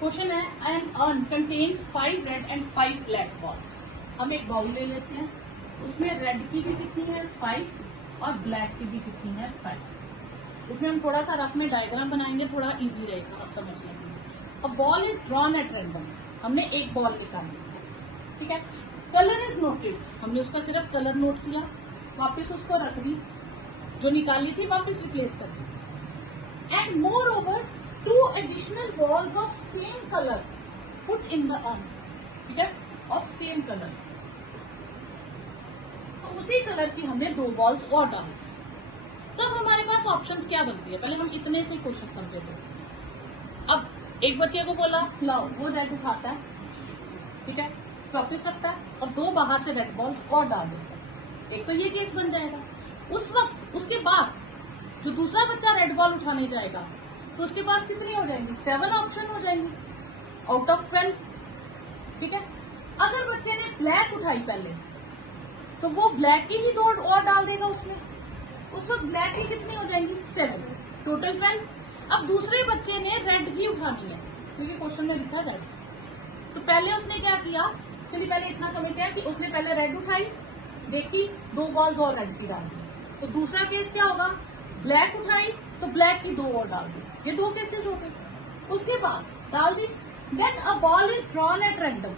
Question है an urn contains 5 red and 5 black balls. हम एक बाउल ले लेते हैं, उसमें रेड की भी कितनी है 5 और ब्लैक की भी कितनी है 5। उसमें हम थोड़ा सा रफ में डायग्राम बनाएंगे, थोड़ा इजी रहेगा आप समझने के लिए। अ ball is drawn at random, हमने एक बॉल निकाली, ठीक है। कलर इज नोटेड, हमने उसका सिर्फ कलर नोट किया, वापस उसको रख दी, जो निकाली थी वापस रिप्लेस कर दी। And moreover 2 additional balls of same color put in the urn, ठीक है, of same color। तो उसी कलर की हमने 2 बॉल्स और डाली। तब हमारे पास ऑप्शंस क्या बनती है, पहले हम इतने से क्वेश्चन समझे थे। अब एक बच्चे को बोला लाओ, वो रेड उठाता है, ठीक है, वापिस रखता है और 2 बाहर से रेड बॉल्स और डाल देता है। एक तो ये केस बन जाएगा। उस वक्त उसके बाद जो दूसरा बच्चा रेड बॉल उठाने जाएगा तो उसके पास कितनी हो जाएंगी 7 ऑप्शन हो जाएंगी आउट ऑफ 12, ठीक है। अगर बच्चे ने ब्लैक उठाई पहले तो वो ब्लैक की ही 2 और डाल देगा उसमें, उस वक्त ब्लैक की कितनी हो जाएंगी 7, टोटल 12। अब दूसरे बच्चे ने रेड की उठानी है क्योंकि क्वेश्चन में लिखा रेड, तो पहले उसने क्या किया, चलिए पहले इतना समझते हैं कि उसने पहले रेड उठाई, देखी 2 बॉल्स और रेड की डाल दी। तो दूसरा केस क्या होगा, ब्लैक उठाई तो ब्लैक की 2 और डाल दी, ये 2 केसेस हो गए। उसके बाद डाल दी, then a ball is drawn at random,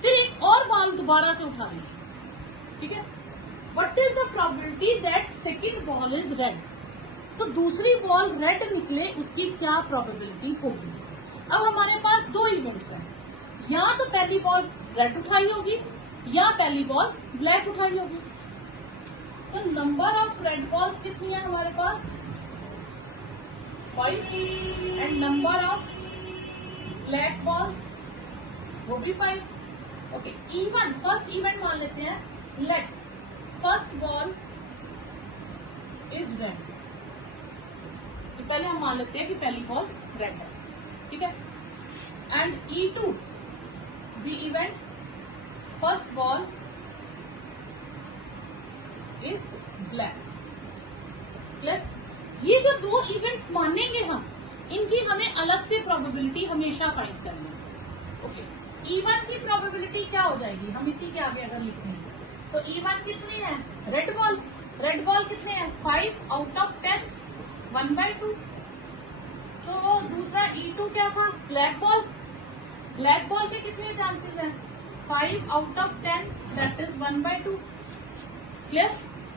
फिर एक और बॉल दोबारा से उठा ली, ठीक है। What is the probability that second ball is red, तो दूसरी बॉल रेड निकले उसकी क्या प्रोबेबिलिटी होगी। अब हमारे पास 2 इवेंट्स हैं, या तो पहली बॉल रेड उठाई होगी या पहली बॉल ब्लैक उठाई होगी। तो नंबर ऑफ रेड बॉल्स कितनी है हमारे पास 5 and number of black balls वो भी 5। ओके, इवन फर्स्ट इवेंट मान लेते हैं, let first ball is red, तो पहले हम मान लेते हैं कि पहली बॉल रेड है, ठीक है। And E2 the event first ball is black. ये जो 2 इवेंट्स मानेंगे हम, इनकी हमें अलग से प्रोबेबिलिटी हमेशा फाइंड करनी है। ओके, E1 की प्रोबेबिलिटी क्या हो जाएगी, हम इसी के आगे अगर लिखेंगे तो E1 कितनी है, रेड बॉल कितने हैं 5 आउट ऑफ 10, 1/2। तो दूसरा E2 क्या था, ब्लैक बॉल के कितने चांसेस हैं 5 out of 10, that is 1/2। Clear.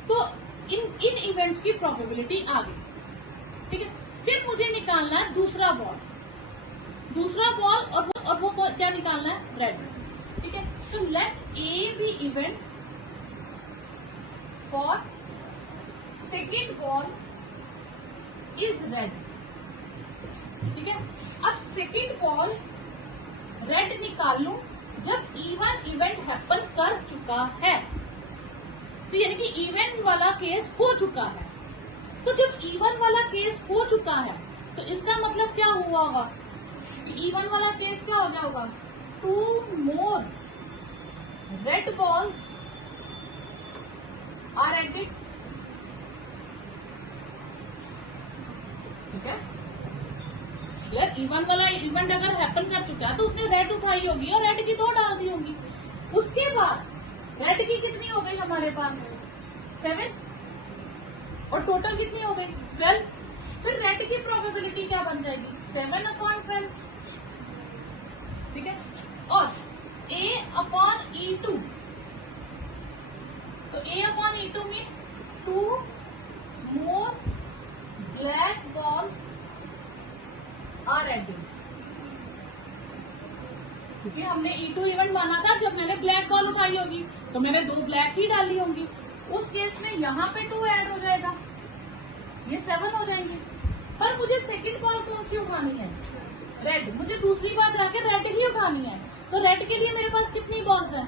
तो इन इवेंट्स की प्रोबेबिलिटी आ गई, ठीक है। फिर मुझे निकालना है दूसरा बॉल और वो क्या निकालना है रेड, ठीक है। तो let A be event for second ball is red, ठीक है। अब सेकेंड बॉल रेड निकाल लूं जब E1 इवेंट हैपन कर चुका है, तो यानी कि इवेंट वाला केस हो चुका है। तो जब E1 वाला केस हो चुका है तो इसका मतलब क्या हुआ होगा, E1 वाला केस क्या हो जाएगा 2 मोर रेड बॉल्स आर एडेड, ठीक है। यार E1 वाला इवेंट अगर हैपन कर चुका है तो उसने रेड उठाई होगी और रेड की 2 डाल दी होंगी। उसके बाद रेड की कितनी हो गई हमारे पास 7 और टोटल कितनी हो गई 12। फिर रेड की प्रोबेबिलिटी क्या बन जाएगी 7/12, ठीक है। और A/E2, तो A/E2 में 2 more black balls are added, क्योंकि हमने E2 इवेंट माना था जब मैंने ब्लैक बॉल उठाई होगी तो मैंने 2 ब्लैक ही डाली होंगी। उस केस में यहाँ पे 2 ऐड हो जाएगा, ये 7 हो जाएंगे। पर मुझे सेकंड बॉल कौन सी उठानी है रेड, मुझे दूसरी बार जाके रेड ही उठानी है। तो रेड के लिए मेरे पास कितनी बॉल्स हैं,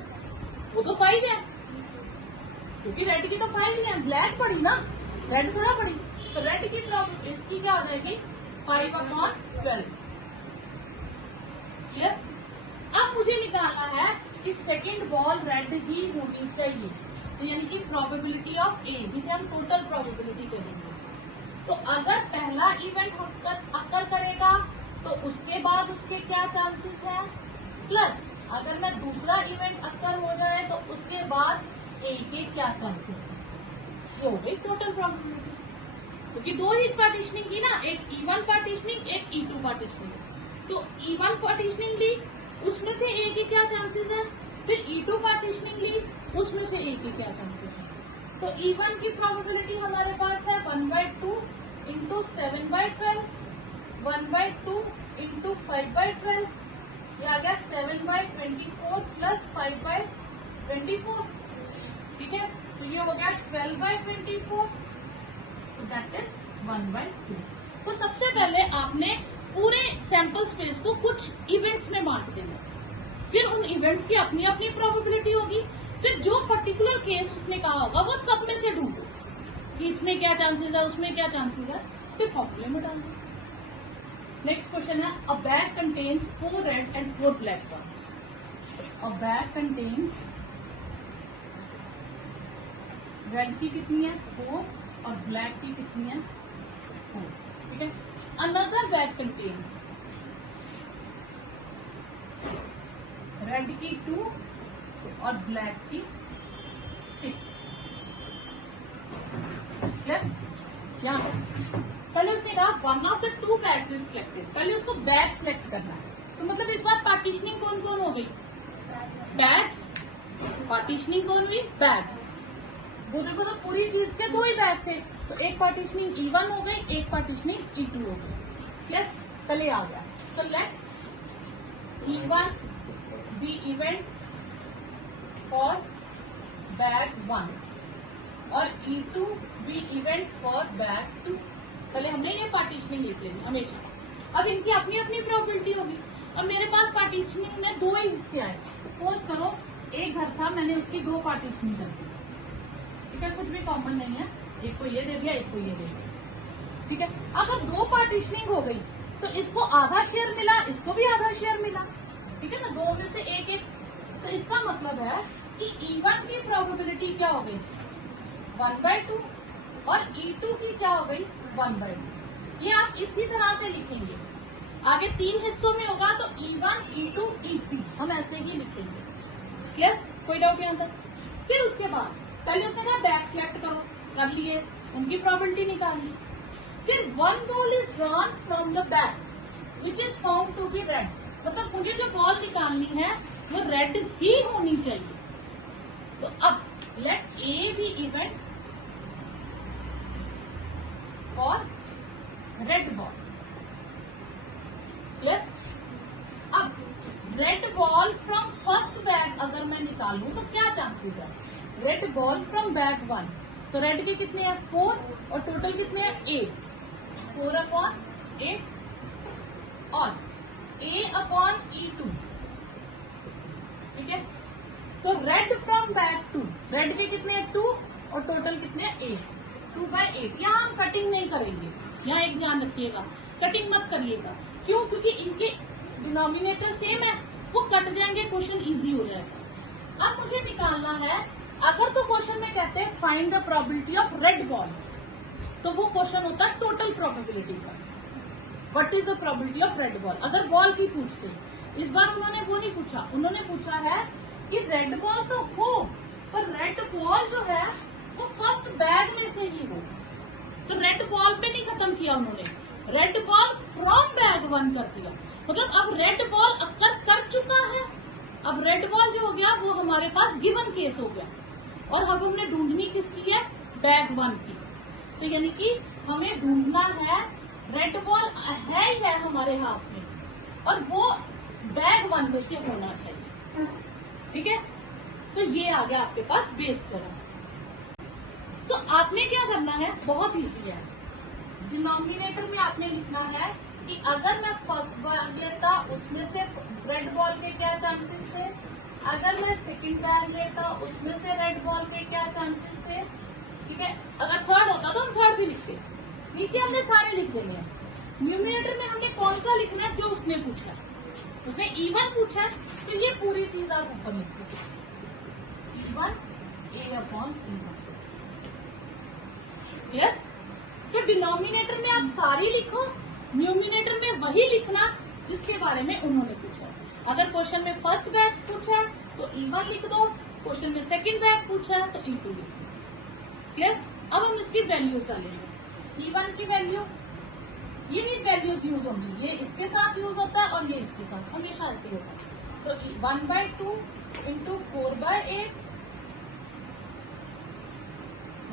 वो तो 5 है, क्योंकि रेड की तो 5 ही है, ब्लैक पड़ी ना, रेड थोड़ा पड़ी। तो रेड की इसकी क्या हो जाएगी 5/12। क्लियर। अब मुझे निकालना है कि सेकंड बॉल रेड ही होनी चाहिए, तो यानी कि प्रोबेबिलिटी ऑफ ए, जिसे हम टोटल प्रोबेबिलिटी कहेंगे। तो अगर पहला इवेंट अक्कर करेगा तो उसके बाद उसके क्या चांसेस है, प्लस अगर मैं दूसरा इवेंट अक्कर हो जाए तो उसके बाद ए के क्या चांसेस है, ये हो गई टोटल प्रोबेबिलिटी। क्योंकि दो ही पार्टीशनिंग की ना, एक E1 पार्टीशनिंग, एक E2 पार्टीशनिंग। तो E1 पार्टीशनिंग ली, उसमें से ए के क्या चांसेस है, फिर E2 पार्टीशनिंग ली, उसमें से ए के क्या चांसेस है। तो E1 की प्रोबेबिलिटी हमारे पास है 1/2 इंटू 7/12, 1/2 इंटू 5/12, ये आ गया 7/24 प्लस 5/24, ठीक है। तो ये हो गया 12/24, दैट इज 1/2। तो सबसे पहले आपने पूरे सैंपल स्पेस को कुछ इवेंट्स में बांट देना, फिर उन इवेंट्स की अपनी अपनी प्रोबेबिलिटी होगी, फिर जो पर्टिकुलर केस उसने कहा होगा वो सब में से ढूंढो कि इसमें क्या चांसेस है, उसमें क्या चांसेस है, फिर फॉर्मूले में डाल दो। नेक्स्ट क्वेश्चन है, अ bag contains 4 red and 4 black balls. A bag contains, red की कितनी है 4 और ब्लैक की कितनी है 4, ठीक है। अनदर बैग कंटेन्स रेड की 2 और ब्लैक की 6, यहाँ पहले उसने कहा one of the 2 bags is selected, पहले उसको बैग सिलेक्ट करना है। तो मतलब इस बार पार्टीशनिंग कौन कौन हो गई, बैग्स, पार्टीशनिंग कौन हुई, बैग्स। वो देखो तो पूरी चीज के 2 ही बैग थे, तो एक पार्टीशनिंग E1 हो गई, एक पार्टीशनिंग E2 हो गई, क्लियर, पहले आ गया। So let E1 be event for bag 1 और E2 be event for bag 2। पहले हमने ये पार्टीशनिंग लिख लेनी हमेशा। अब इनकी अपनी अपनी प्रोबेबिलिटी होगी। अब मेरे पास पार्टीशनिंग में 2 ही हिस्से आए, सपोज करो एक घर था, मैंने उसकी 2 पार्टीशनिंग कर दी, ठीक है, कुछ भी कॉमन नहीं है, एक को ये दे दिया, एक को ये दे दिया, ठीक है। अगर 2 पार्टीशनिंग हो गई तो इसको आधा शेयर मिला, इसको भी आधा शेयर मिला, ठीक है ना, 2 में से एक। तो इसका मतलब है कि E1 की प्रोबेबिलिटी क्या हो गई 1/2 और E2 की क्या हो गई 1/2। ये आप इसी तरह से लिखेंगे, आगे 3 हिस्सों में होगा तो E1, E2, E3 हम ऐसे ही लिखेंगे, क्लियर, कोई डाउट यहाँ तक। फिर उसके बाद पहले उसने कहा बैग सिलेक्ट करो, कर लिए, उनकी प्रोबेबिलिटी निकाल ली। फिर 1 ball is drawn from the bag which is found to be red, मतलब मुझे जो बॉल निकालनी है वो रेड ही होनी चाहिए। तो अब let A be event for red ball, clear. अब red ball from first bag अगर मैं निकालूं तो क्या चांसेस है, रेड बॉल फ्रॉम बैग 1, तो रेड के कितने हैं 4 और टोटल कितने हैं 8, 4/8 और A/E2, ठीक है। तो रेड फ्रॉम बैग 2, रेड के कितने हैं 2 और टोटल कितने हैं 8, 2/8। यहाँ हम कटिंग नहीं करेंगे, यहाँ एक ध्यान रखिएगा, कटिंग मत करिएगा, क्यों, क्योंकि इनके डिनोमिनेटर सेम है, वो कट जाएंगे, क्वेश्चन इजी हो जाएगा। अब मुझे निकालना है, अगर तो क्वेश्चन में कहते हैं find the probability of red ball, तो वो क्वेश्चन होता है टोटल प्रोबेबिलिटी का, what is the probability of red ball. अगर बॉल की पूछते, इस बार उन्होंने वो नहीं पूछा, उन्होंने पूछा है कि रेड बॉल तो हो पर रेड बॉल जो है वो फर्स्ट बैग में से ही हो। तो रेड बॉल पे नहीं खत्म किया उन्होंने, रेड बॉल फ्रॉम बैग 1 कर दिया, मतलब अब रेड बॉल अक्कर कर चुका है। अब रेड बॉल जो हो गया वो हमारे पास गिवन केस हो गया, और अब हमने ढूंढनी किसकी है, बैग 1 की। तो यानी कि हमें ढूंढना है, रेड बॉल है ही है हमारे हाथ में और वो बैग 1 में से होना चाहिए, ठीक है। तो ये आ गया आपके पास बेस थ्योरम। तो आपने क्या करना है, बहुत इजी है, डिनोमिनेटर में आपने लिखना है कि अगर मैं फर्स्ट बैग लेता उसमें से रेड बॉल के क्या चांसेस थे, अगर मैं सेकंड बैग लेता उसमें से रेड बॉल के क्या चांसेस थे, ठीक है। अगर थर्ड होता तो हम थर्ड भी लिखते, नीचे हमने सारे लिख देंगे। न्यूमिनेटर में हमने कौन सा लिखना है, जो उसने पूछा, उसने E1 पूछा है तो ये पूरी चीज आप ऊपर लिख दो, E1 A/E1, क्लियर। तो डिनोमिनेटर में आप सारी लिखो न्यूमिनेटर में वही लिखना जिसके बारे में उन्होंने पूछा। अगर क्वेश्चन में फर्स्ट बैग पूछा है तो E1 लिख दो, क्वेश्चन में सेकंड बैग पूछा है तो E2 लिख दो। क्लियर? अब हम इसकी वैल्यूज डालेंगे। E1 की वैल्यू, ये वैल्यूज यूज होंगी, ये इसके साथ यूज होता है और ये इसके साथ, हमेशा ऐसे होता है। तो 1/2 इंटू 4/8,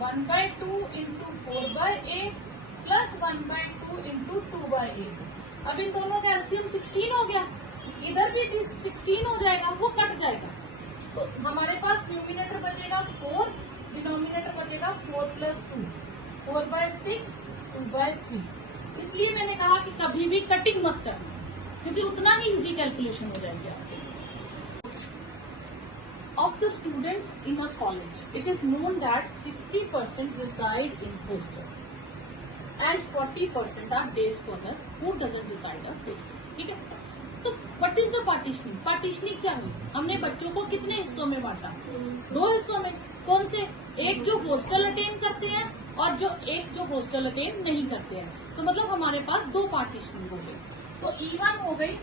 1/2 इंटू 4/8 प्लस 1/2 इंटू 2/8। अब इन दोनों का एलसीएम 16 हो गया, इधर भी 16 हो जाएगा, वो कट जाएगा। तो हमारे पास न्यूमिनेटर बचेगा 4, डिनोमिनेटर बचेगा 4 प्लस 2, 4/6, 2/3। इसलिए मैंने कहा कि कभी भी कटिंग मत करना, क्योंकि उतना ही इजी कैलकुलेशन हो जाएगी आपको। Of the students in a college, it is known that 60% reside in hostel and 40% are day scholar who doesn't reside in hostel. ठीक है? तो what is the partitioning? Partitioning क्या हुई? हमने बच्चों को कितने हिस्सों में बांटा? 2 हिस्सों में। कौन से? एक जो हॉस्टल अटेंड करते हैं और एक जो हॉस्टल अटेंड नहीं करते हैं। तो मतलब हमारे पास 2 पार्टीशनिंग हो गई। तो E1 हो गई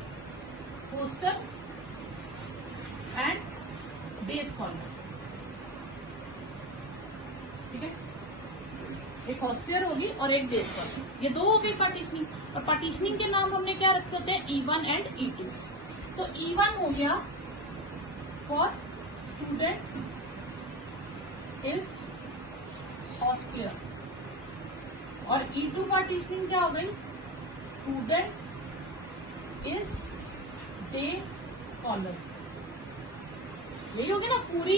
हॉस्टल एंड डे स्कॉलर, ठीक है? एक हॉस्टलियर होगी और एक डे स्कॉलर, ये 2 हो गई पार्टीशनिंग। और पार्टीशनिंग के नाम हमने क्या रखे होते हैं? E1 and E2। तो E1 हो गया फॉर स्टूडेंट इज हॉस्टलियर और E2 पार्टीशनिंग क्या हो गई? Student is day scholar. यही हो गया ना, पूरी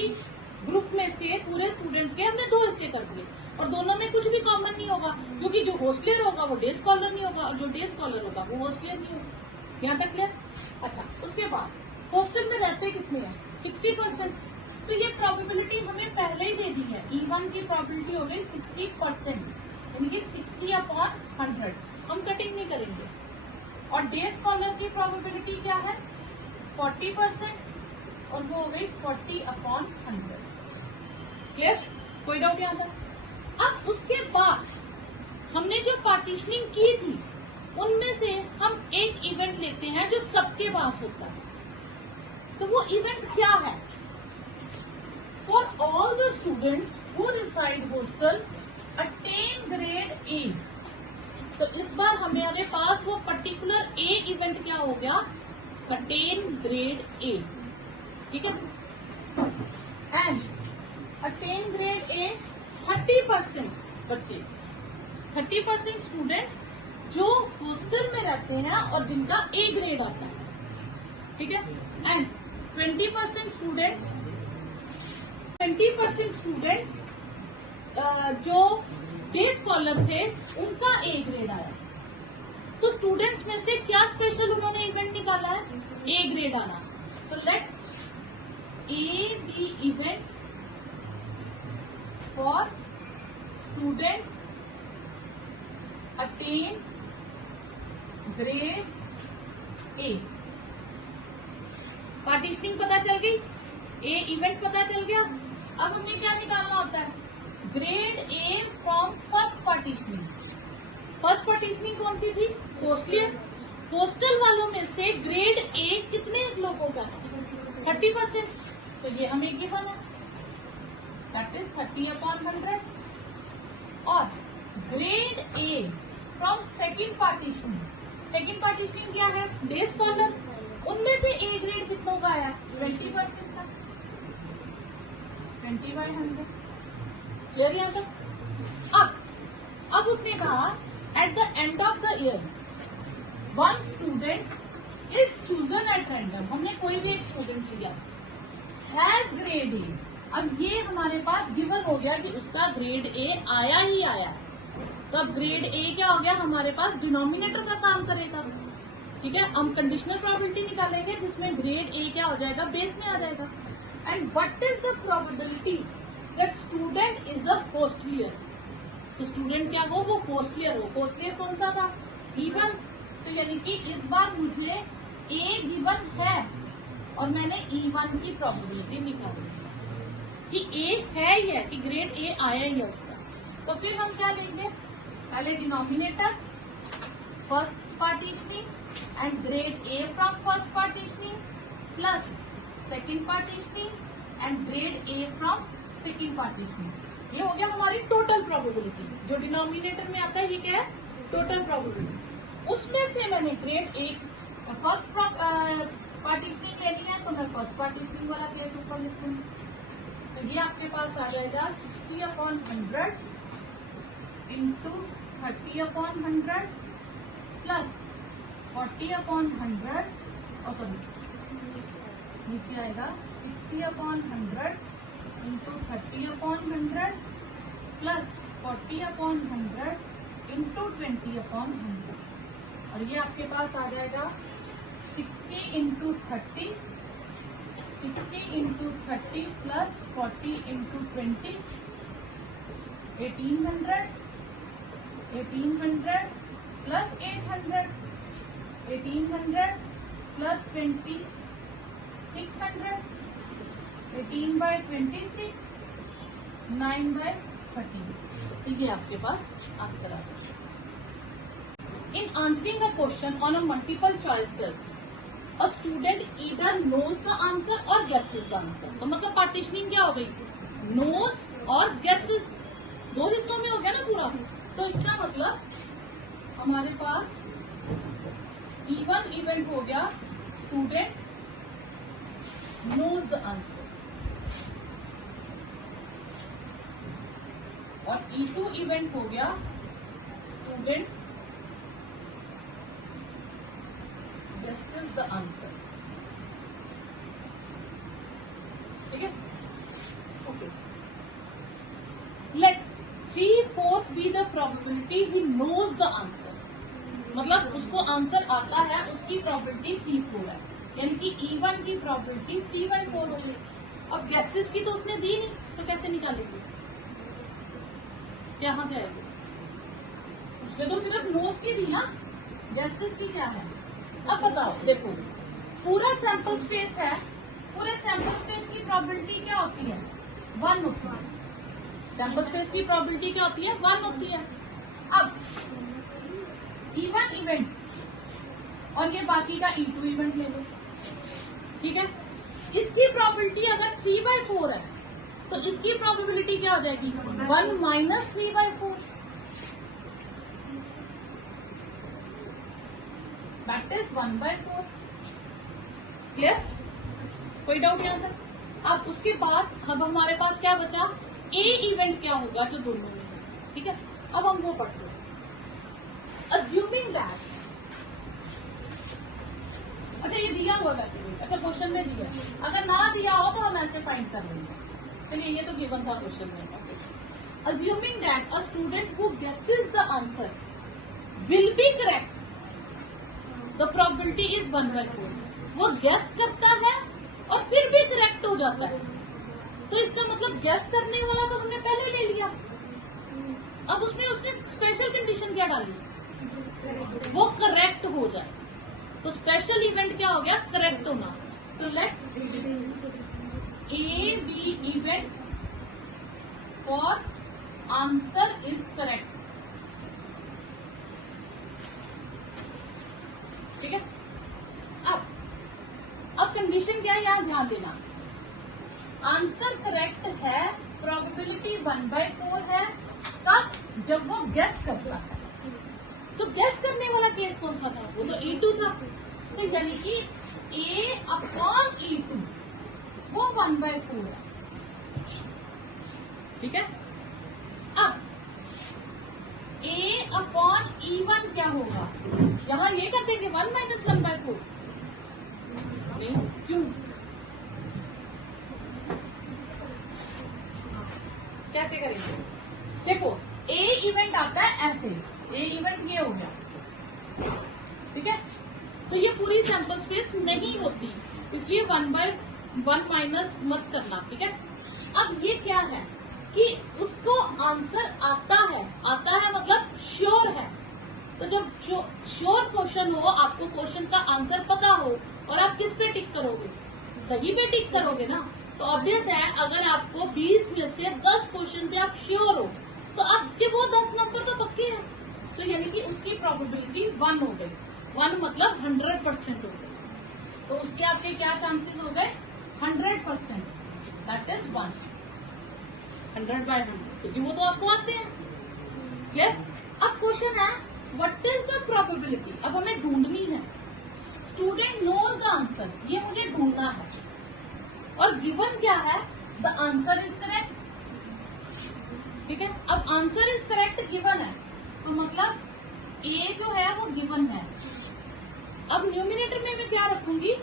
ग्रुप में से पूरे स्टूडेंट्स के हमने 2 हिस्से कर दिए और दोनों में कुछ भी कॉमन नहीं होगा, क्योंकि जो हॉस्टलियर होगा वो डे स्कॉलर नहीं होगा और जो डे स्कॉलर होगा वो हॉस्टलियर नहीं होगा। यहाँ तक क्लियर? अच्छा, उसके बाद हॉस्टल में रहते कितने हैं? 60%। तो ये प्रोबेबिलिटी हमें पहले ही दे दी है। E1 की प्रोबेबिलिटी हो गई 60%, यानी कि 60/100। हम कटिंग नहीं करेंगे। और डे स्कॉलर की प्रोबेबिलिटी क्या है? 40% और वो हो गई 40/100। क्लियर? कोई डाउट यहाँ तक? अब उसके बाद हमने जो पार्टीशनिंग की थी उनमें से हम एक इवेंट लेते हैं जो सबके पास होता है। तो वो इवेंट क्या है? For all the students who reside hostel attain grade A. तो इस बार हमारे पास वो पर्टिकुलर ए इवेंट क्या हो गया? अटेन ग्रेड ए, ठीक है? एंड अटेन ग्रेड ए 30% बच्चे, 30% स्टूडेंट्स जो हॉस्टल में रहते हैं और जिनका ए ग्रेड आता है, ठीक है? एंड 20% स्टूडेंट्स जो डे स्कॉलर थे उनका ए ग्रेड आया। तो स्टूडेंट्स में से क्या स्पेशल उन्होंने इवेंट निकाला है? ए ग्रेड आना। तो let A be event for student attain grade A. Partitioning पता चल गई, ए इवेंट पता चल गया। अब हमने क्या निकालना होता है? Grade A from first partitioning. First partitioning कौन सी थी? हॉस्टलियर। हॉस्टल वालों में से ग्रेड ए कितने लोगों का था? 30%। तो ये हमें गिवन है, दैट इज 30/100। और grade A from second partitioning. Second partitioning क्या है? Day scholar. उनमें से ए ग्रेड कितनों का आया? 20% का, 20/100। क्लियर यहाँ तक? अब उसने कहा at the end of the year 1 student is chosen at random. हमने कोई भी एक स्टूडेंट लिया, हैज ग्रेड ए। अब ये हमारे पास गिवन हो गया कि उसका ग्रेड ए आया ही आया। तो अब ग्रेड ए क्या हो गया? हमारे पास डिनोमिनेटर का काम करेगा, ठीक है? हम कंडीशनल प्रोबेबिलिटी निकालेंगे जिसमें ग्रेड ए क्या हो जाएगा? बेस में आ जाएगा। And what is the probability that student is a hosteller? तो स्टूडेंट क्या वो हॉस्टलियर हो। हॉस्टलियर कौन सा था? E1। तो यानी कि इस बार मुझे ए गिवन है और मैंने E1 की प्रोबेबिलिटी निकाली कि ए है ही है, कि ग्रेड ए आया ही है उसका। तो फिर हम क्या लेंगे? पहले denominator first partitioning and grade A from first partitioning plus second partitioning and grade A from second partitioning. ये हो गया हमारी टोटल प्रोबेबिलिटी. जो डिनोमिनेटर में आता है ये क्या है? Total probability. उसमें से मैंने ग्रेड ए फर्स्ट पार्टीशनिंग लेनी है तो मैं फर्स्ट पार्टीशनिंग वाला केस ऊपर लिखूंगी. तो ये आपके पास आ जाएगा 60/100 इंटू 30/100 प्लस 40/100 और सॉरी नीचे आएगा 60/100 इंटू 30/100 प्लस 40/100 इंटू 20/100 और ये आपके पास आ जाएगा 60 into 30 plus 40 into 20 1800 plus 800 1800 plus 20 600 18/26 9/30. तो ये आपके पास आंसर आ गया. In answering a question on a multiple choice test a student either knows the answer और गेसेस द आंसर. तो मतलब पार्टीशनिंग क्या हो गई? नोज और गेसेस. दो हिस्सों में हो गया ना पूरा. तो इसका मतलब हमारे पास E1 इवेंट हो गया स्टूडेंट knows the answer और E2 इवेंट हो गया स्टूडेंट guesses the answer. ठीक है. Okay. Let 3/4 be the probability he knows the answer. मतलब उसको आंसर आता है, उसकी प्रोबेबिलिटी 3/4 है, यानी कि E1 की प्रोबेबिलिटी 3/4 हो गई. अब गैसेस की तो उसने दी नहीं, तो कैसे निकालेंगे? यहां से आएगी. उसने तो सिर्फ नोज की दी ना, गैसेस की क्या है? अब बताओ. देखो पूरा सैंपल स्पेस है, पूरे सैंपल स्पेस की प्रोबेबिलिटी क्या होती है? 1 होती है. सैंपल स्पेस की प्रोबेबिलिटी क्या होती है? 1 होती है. अब E1 इवेंट और ये बाकी का E2 इवेंट ले लो. ठीक है. इसकी प्रोबेबिलिटी अगर 3/4 है तो इसकी प्रोबेबिलिटी क्या हो जाएगी? 1 माइनस 3/4. That is 1/4. क्लियर? कोई डाउट यहाँ तक? अब उसके बाद अब हमारे पास क्या बचा? ए इवेंट क्या होगा जो दोनों में है. ठीक है. अब हम वो पढ़ते हैं. अज्यूमिंग दैट, अच्छा ये दिया हुआ वैसे भी, अच्छा क्वेश्चन में दिया, अगर ना दिया हो तो हम ऐसे फाइंड कर लेंगे. चलिए ये तो गिवन था क्वेश्चन में. Assuming that a student who guesses the answer will be correct, the probability is 1/4. वो गेस करता है और फिर भी करेक्ट हो जाता है, तो इसका मतलब गेस करने वाला तो हमने पहले ले लिया. अब उसमें उसने स्पेशल कंडीशन क्या डाली? वो करेक्ट हो जाए. तो स्पेशल इवेंट क्या हो गया? करेक्ट होना. तो let A be event for answer is correct. ठीक है. अब कंडीशन क्या है यहाँ ध्यान देना. आंसर करेक्ट है, प्रोबेबिलिटी 1/4 है. कब? जब वो गेस करता है. तो गेस करने वाला केस कौन सा था? वो तो E2 था. तो यानी कि A/E2 वो 1/4 है. ठीक है. अब A/E1 क्या होगा? यहां ये कर देंगे 1 माइनस 1/4. नहीं, क्यों? कैसे करेंगे? देखो ए इवेंट आता है ऐसे, ए इवेंट ये हो गया. ठीक है. तो ये पूरी सैंपल स्पेस नहीं होती, इसलिए 1/1 माइनस मत करना. ठीक है. अब ये क्या है कि उसको आंसर आता है मतलब श्योर है. तो जब श्योर क्वेश्चन हो, आपको क्वेश्चन का आंसर पता हो और आप किस पे टिक करोगे? सही पे टिक करोगे ना. तो ऑब्वियस है अगर आपको 20 में से 10 क्वेश्चन पे आप श्योर हो तो आपके वो 10 नंबर तो पक्के हैं. तो यानी कि उसकी प्रोबेबिलिटी 1 हो गई। 1 मतलब 100% हो गई। तो उसके आपके क्या चांसेस हो गए? 100%, दैट इज 1, 100/100, क्योंकि वो तो आपको आते हैं। क्लियर? अब क्वेश्चन है व्हाट इज द प्रोबेबिलिटी। अब हमें ढूंढनी है। स्टूडेंट नोज द आंसर, ये मुझे ढूंढना है। और गिवन क्या है? The answer is correct. ठीक है, अब आंसर इज करेक्ट गिवन है, तो मतलब ए जो है वो गिवन है। अब न्यूमिनेटर में मैं क्या रखूंगी?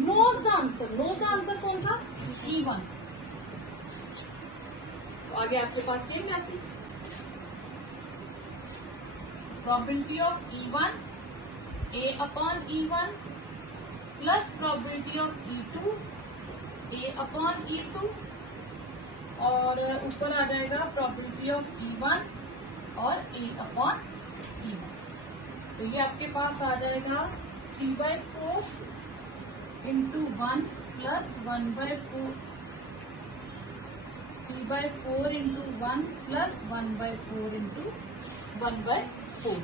Knows the answer. Knows the answer कौन सा? E1। तो आगे आपके पास सेम वैसे probability of E1 A/E1 plus probability of E2 A/E2 और ऊपर आ जाएगा प्रोबेबिलिटी ऑफ E1 और A/E1। तो ये आपके पास आ जाएगा 3/4 into 1 plus 1/4, 3/4 into 1 plus 1/4 into 1/4।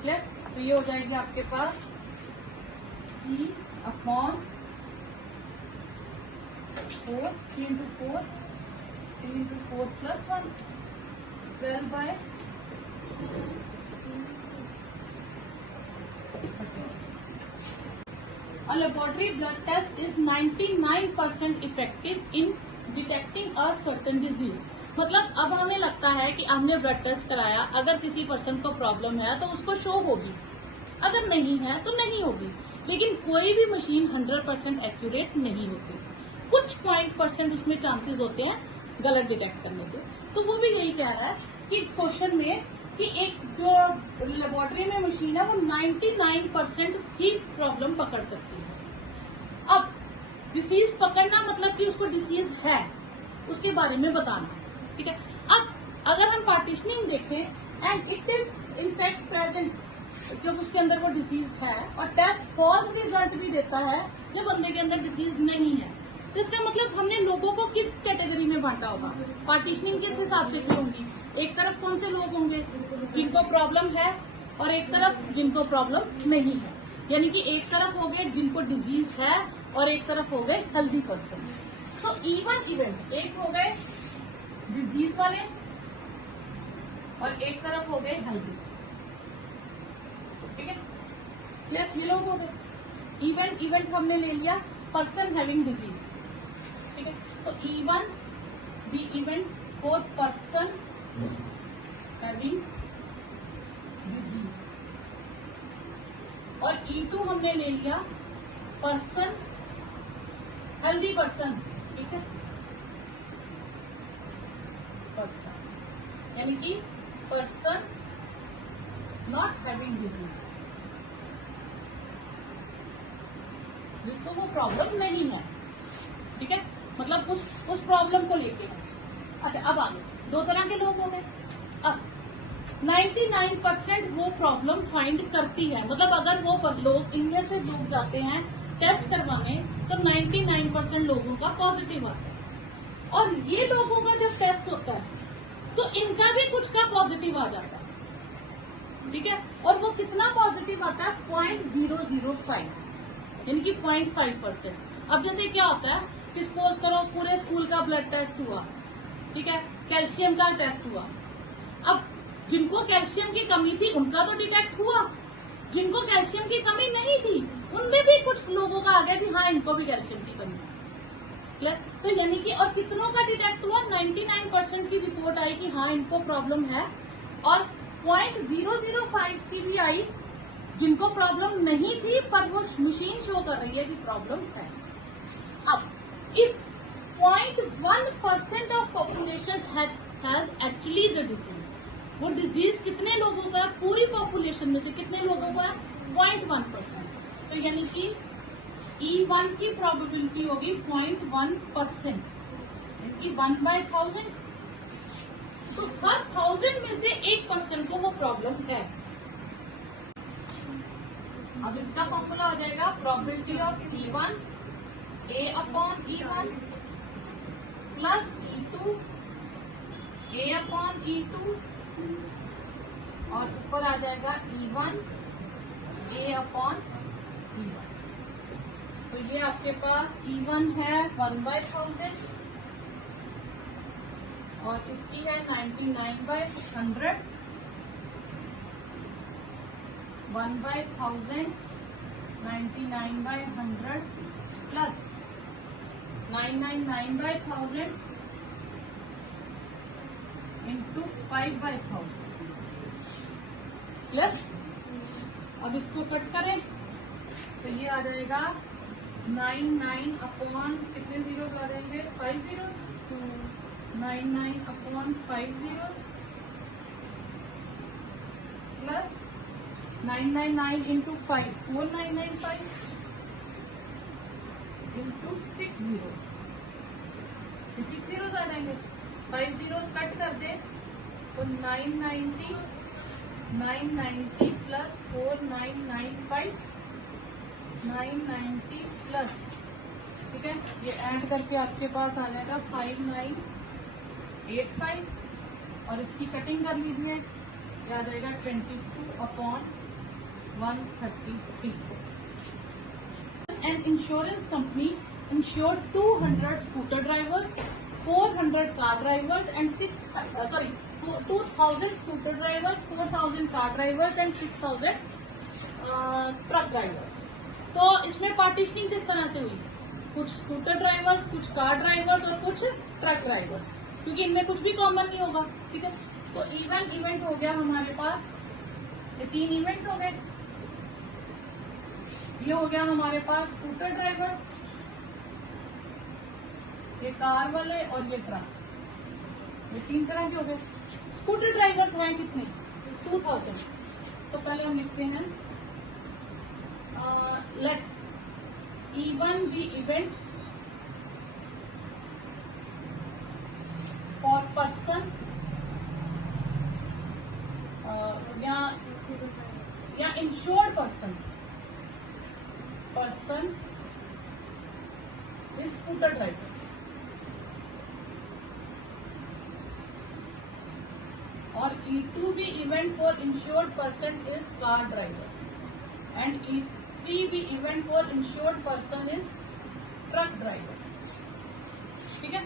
Clear? तो ये हो जाएगी आपके पास 3/4, 3 into 4, 3 into 4 plus 1, 12/16। A laboratory blood test is 99% effective in detecting a certain disease। मतलब अब हमें लगता है कि हमने ब्लड टेस्ट कराया, अगर किसी पर्सन को प्रॉब्लम है तो उसको शो होगी, अगर नहीं है तो नहीं होगी। लेकिन कोई भी मशीन 100% एक्यूरेट नहीं होती, कुछ 0.% उसमें चांसेस होते हैं गलत डिटेक्ट करने के। तो वो भी यही कह रहा है कि क्वेश्चन में कि एक जो लेबोरेटरी में मशीन है वो 99% ही प्रॉब्लम पकड़ सकती है। अब डिसीज पकड़ना मतलब कि उसको डिसीज है, उसके बारे में बताना। ठीक है, अब अगर हम पार्टीशनिंग देखें and it is in fact present, जब उसके अंदर वो डिसीज है और टेस्ट फॉल्स रिजल्ट भी देता है जब बंदे के अंदर डिसीज नहीं है, तो इसका मतलब हमने लोगों को किस कैटेगरी में बांटा होगा? पार्टीशनिंग किस हिसाब से की होगी? एक तरफ कौन से लोग होंगे जिनको प्रॉब्लम है और एक तरफ जिनको प्रॉब्लम नहीं है। यानी कि एक तरफ हो गए जिनको डिजीज है और एक तरफ हो गए हेल्दी पर्सन। तो E1 इवेंट एक हो गए डिजीज वाले और एक तरफ हो गए हेल्दी। ठीक है, क्लियर? ये लोग हो गए इवेंट हमने ले लिया पर्सन हैविंग डिजीज। ठीक है, तो E1 be event for person having disease और E2 हमने ले लिया पर्सन हेल्दी पर्सन। ठीक है, पर्सन यानी कि पर्सन नॉट हैविंग डिजीज, जिसको वो प्रॉब्लम नहीं है। ठीक है, मतलब उस प्रॉब्लम को लेके। अच्छा, अब आगे दो तरह के लोग हो गए। अब 99% वो प्रॉब्लम फाइंड करती है, मतलब अगर वो लोग इनमें से लोग जाते हैं टेस्ट करवाने तो 99% लोगों का पॉजिटिव आता है। और ये लोगों का जब टेस्ट होता है तो इनका भी कुछ का पॉजिटिव आ जाता है। ठीक है, और वो कितना पॉजिटिव आता है? 0.005, यानी कि 0.5%। अब जैसे क्या होता है, सपोज करो पूरे स्कूल का ब्लड टेस्ट हुआ, ठीक है, कैल्शियम का टेस्ट हुआ। अब जिनको कैल्शियम की कमी थी उनका तो डिटेक्ट हुआ, जिनको कैल्शियम की कमी नहीं थी उनमें भी कुछ लोगों का आ गया कि हाँ इनको भी कैल्शियम की कमी। क्लियर? तो यानी कि और कितनों का डिटेक्ट हुआ? 99% की रिपोर्ट आई कि हाँ इनको प्रॉब्लम है, और 0.005 की भी आई जिनको प्रॉब्लम नहीं थी पर वो मशीन शो कर रही है कि प्रॉब्लम है। अब if 0.1% of population has actually the disease, वो डिजीज कितने लोगों का? पूरी पॉपुलेशन में से कितने लोगों का? 0.1%। तो यानी कि E1 की प्रोबेबिलिटी होगी 0.1%, यानी 1/1000। तो हर 1000 में से 1% को वो प्रॉब्लम है। अब इसका फॉर्मूला हो जाएगा probability of E1 A/E1 plus E2 A/E2 और ऊपर आ जाएगा E1 A अपॉन E1। तो ये आपके पास E1 है 1/1000 और इसकी है 99/100, 1/1000 99/100 प्लस 999/1000 इंटू 5/1000 प्लस, अब इसको कट करें तो ये आ जाएगा 99 अपॉन कितने जीरोस आ जाएंगे, 5 zeros, 99 upon 5 zeros plus 999 into 5 4995 into 6 zeros, 6 zeros आ जाएंगे, 5 जीरोस कट कर दे तो 990 प्लस 4995 990 प्लस, ठीक है, ये ऐड करके आपके पास आ जाएगा 5985 और इसकी कटिंग कर लीजिए, ये आ जाएगा 22/133। An insurance company insured 200 scooter drivers, 400 car drivers and 2000 scooter drivers, 4000 car drivers and 6000 truck drivers. तो इसमें पार्टीशनिंग किस तरह से हुई, कुछ स्कूटर ड्राइवर्स, कुछ कार ड्राइवर्स और कुछ ट्रक ड्राइवर्स, क्योंकि इनमें कुछ भी कॉमन नहीं होगा, ठीक है। तो इवन इवेंट हो गया हमारे पास, ये 3 इवेंट्स हो गए। ये हो गया हमारे पास स्कूटर ड्राइवर, ये कार वाले और ये ट्रक, ये 3 तरह के हो गए। स्कूटर ड्राइवर्स हैं कितने, 2000। तो पहले हम लिखते हैं let E1 be event for person या insured person is scooter driver, और E2 be event for insured person is car driver and E3 be event for insured person is truck driver, ठीक है।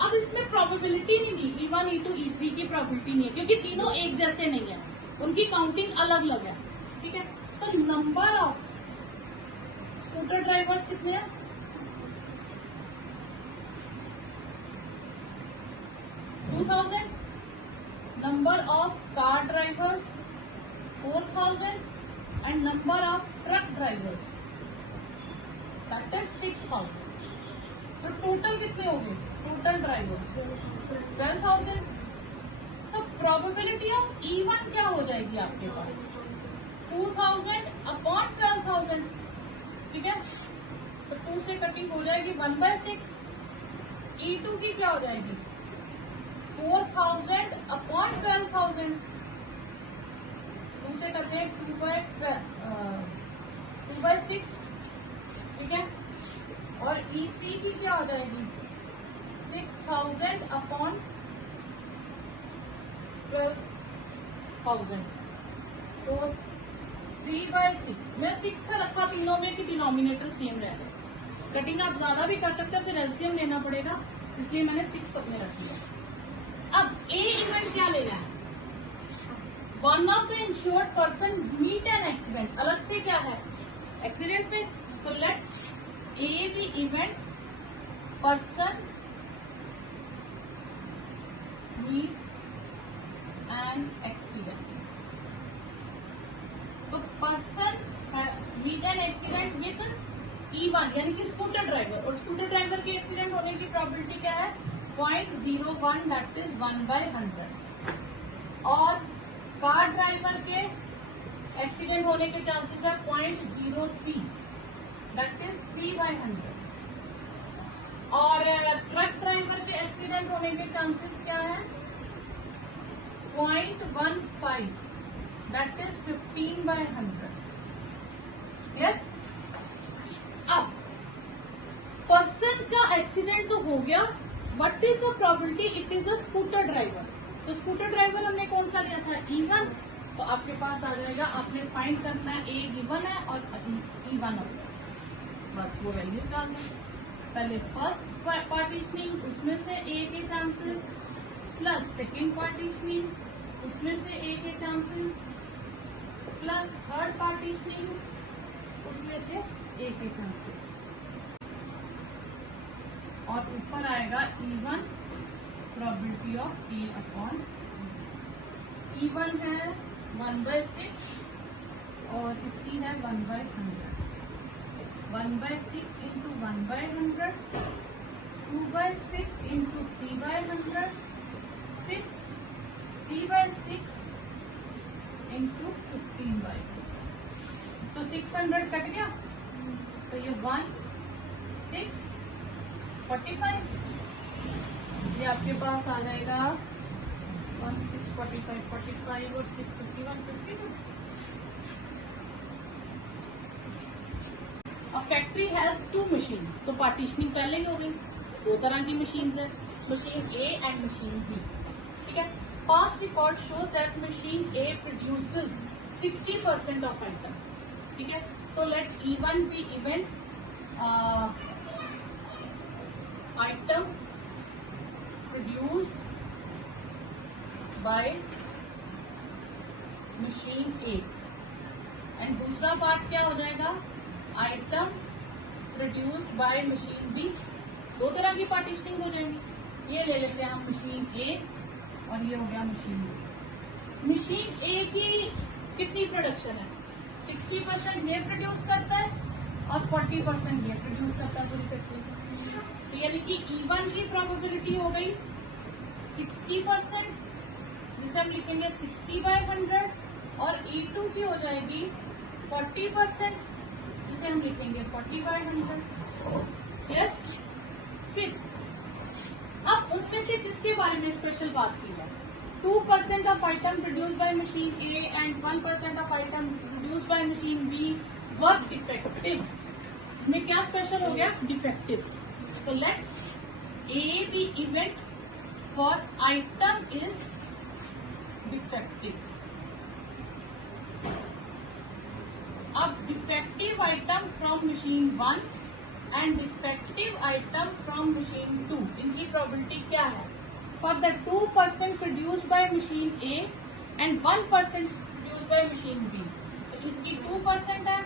अब इसमें प्रोबेबिलिटी नहीं दी, E1 E2 E3 की probability नहीं है, क्योंकि तीनों एक जैसे नहीं है, उनकी काउंटिंग अलग अलग है, ठीक है। तो नंबर ऑफ स्कूटर ड्राइवर्स कितने हैं, 2000, number of car drivers 4000 and number of truck drivers that is 6000। तो टोटल कितने हो गए, टोटल ड्राइवर्स 12000। तो प्रोबेबिलिटी ऑफ E1 क्या हो जाएगी आपके पास, 2000 अपॉन 12000, ठीक है। तो 2 से कटिंग हो जाएगी 1/6। E2 की क्या हो जाएगी, 4000 अपॉन 12000, 2 से करते हैं 2/6, ठीक है। और E3 की क्या हो जाएगी, 6000 अपॉन 12000, तो 3/6। मैं 6 का रखा तीनों में कि डिनोमिनेटर सेम रहेगा, कटिंग आप ज्यादा भी कर सकते हो, फिर एलसीएम लेना पड़ेगा, इसलिए मैंने 6 में रख दिया। अब ए इवेंट क्या लेना है, one of the insured person meet an accident, अलग से क्या है एक्सीडेंट पे, तो let A be event person meet an accident. तो person meet an accident with E1 यानी कि स्कूटर ड्राइवर, और स्कूटर ड्राइवर के एक्सीडेंट होने की प्रोबेबिलिटी क्या है, 0.01 दैट इज 1/100, और कार ड्राइवर के एक्सीडेंट होने के चांसेस है 0.03 दैट इज 3/100, और ट्रक ड्राइवर के एक्सीडेंट होने के चांसेस क्या है, 0.15 दैट इज 15/100, क्लियर। अब पर्सन का एक्सीडेंट तो हो गया, what is the probability, it is a scooter driver, तो स्कूटर ड्राइवर हमने कौन सा लिया था, E1। तो आपके पास आ जाएगा, आपने फाइंड करना है A गिवन है और E1 हो गया, बस वो वैल्यूज डाल दें। पहले फर्स्ट पार्टीशनिंग उसमें से A के चांसेस प्लस सेकेंड पार्टीशनिंग उसमें से A के चांसेस प्लस थर्ड पार्टीशनिंग उसमें से A के चांसेस, और ऊपर आएगा E1 probability of A upon E1 है 1/6 और इसकी है 1/100, 1/6 इंटू 1/100, 2/6 इंटू 3/100, फिर 3/6 इंटू 15/100। तो 600 कट गया, तो ये 1 6 45, ये आपके पास आ जाएगा 1 6 45 45 और 6 51 52। A factory has 2 machines, तो पार्टीशनिंग पहले ही हो गई, 2 तरह की मशीन है, machine A and machine B, ठीक है। Past record shows that machine A produces 60% of item, ठीक है। तो let's E1 be event item produced by machine A, and दूसरा पार्ट क्या हो जाएगा, item produced by machine B. 2 तरह की पार्टीशनिंग हो जाएंगी। ये ले लेते हैं हम मशीन ए और ये हो गया मशीन बी। मशीन ए की कितनी प्रोडक्शन है, 60% ये प्रोड्यूस करता है और 40% ये प्रोड्यूस करता है पूरी फैक्ट्री। यानी कि E1 की प्रोबेबिलिटी हो गई 60%, जिसे हम लिखेंगे 60/100, और E2 की हो जाएगी 40%, जिसे हम लिखेंगे 40/100। यस, फिर अब उनमें से किसके बारे में स्पेशल बात की है, 2% of item produce by machine A and 1% of item produce by machine B were defective. इसमें क्या स्पेशल हो गया, डिफेक्टिव। तो let A be event for item is defective. अब defective item from machine 1 and defective item from machine 2, इनकी probability क्या है, for the 2% produced by machine A and 1% produced by machine B. तो इसकी 2% है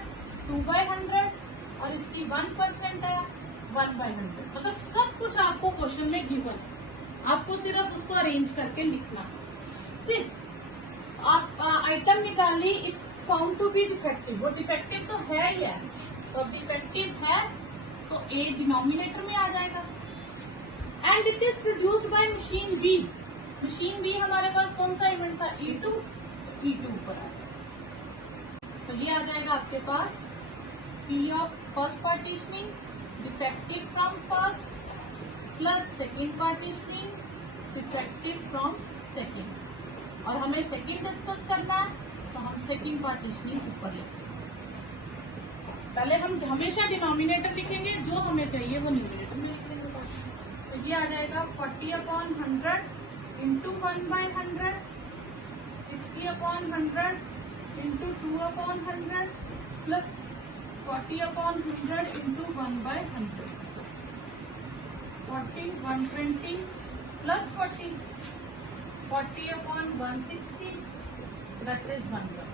2/100 और इसकी 1% है 1/100। मतलब सब कुछ आपको क्वेश्चन में गिवन, आपको सिर्फ उसको अरेंज करके लिखना। फिर आप आइटम निकाली, it found to be defective, वो डिफेक्टिव तो है ही है, तो अब डिफेक्टिव है तो ए डिनोमिनेटर में आ जाएगा। And it is produced by machine B. Machine B हमारे पास कौन सा इवेंट था, E2, E2 ऊपर आ जाएगा। तो ये आ जाएगा आपके पास P of first partitioning defective from first plus second partitioning defective from second, और हमें सेकेंड डिस्कस करना है तो हम सेकेंड पार्टीशनिंग ऊपर लिखेंगे। पहले हम हमेशा डिनोमिनेटर लिखेंगे, जो हमें चाहिए वो न्यूमरेटर में लिख लेंगे। तो ये आ जाएगा 40/100 into 1/100, 60/100 into 2/100 plus 40/100 into 1/100, 40 120 plus 40 40/160, that is 1/100.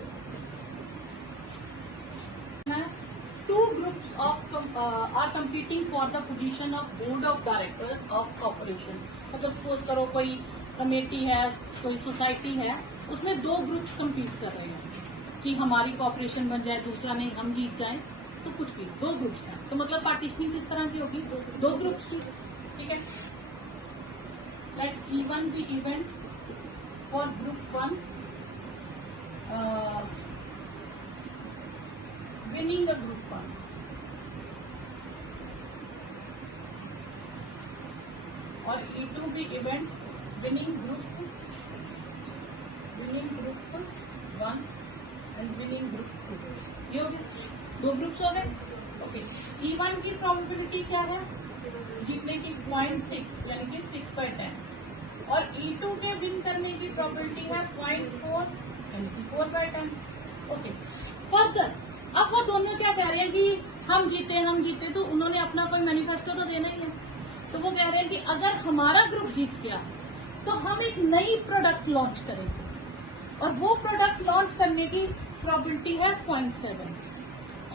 Two groups are competing for the position of board of directors of corporation. मतलब सपोज करो कोई कमेटी है, कोई सोसाइटी है, उसमें 2 ग्रुप्स compete कर रहे हैं कि हमारी कॉर्पोरेशन बन जाए, दूसरा नहीं हम जीत जाए, तो कुछ भी 2 ग्रुप्स हैं। तो मतलब पार्टीशनिंग किस तरह की होगी, 2 ग्रुप्स की, ठीक है। Let E1 be event for group 1 winning a group 1, और E2 भी event winning group 1 and winning group 2। ये हो गया, 2 ग्रुप्स हो गए। ओके, E1 की प्रोबेबिलिटी क्या है, जीतने की 0.6 यानी कि 6/10, और E2 के विन करने की प्रोबेबिलिटी है 0.4 यानी कि 4/10। ओके, फर्दर अब वो दोनों क्या कह रहे हैं कि हम जीते, तो उन्होंने अपना कोई मैनिफेस्टो तो देना ही है। तो वो कह रहे हैं कि अगर हमारा ग्रुप जीत गया तो हम एक नई प्रोडक्ट लॉन्च करेंगे, और वो प्रोडक्ट लॉन्च करने की प्रोबेबिलिटी है 0.7।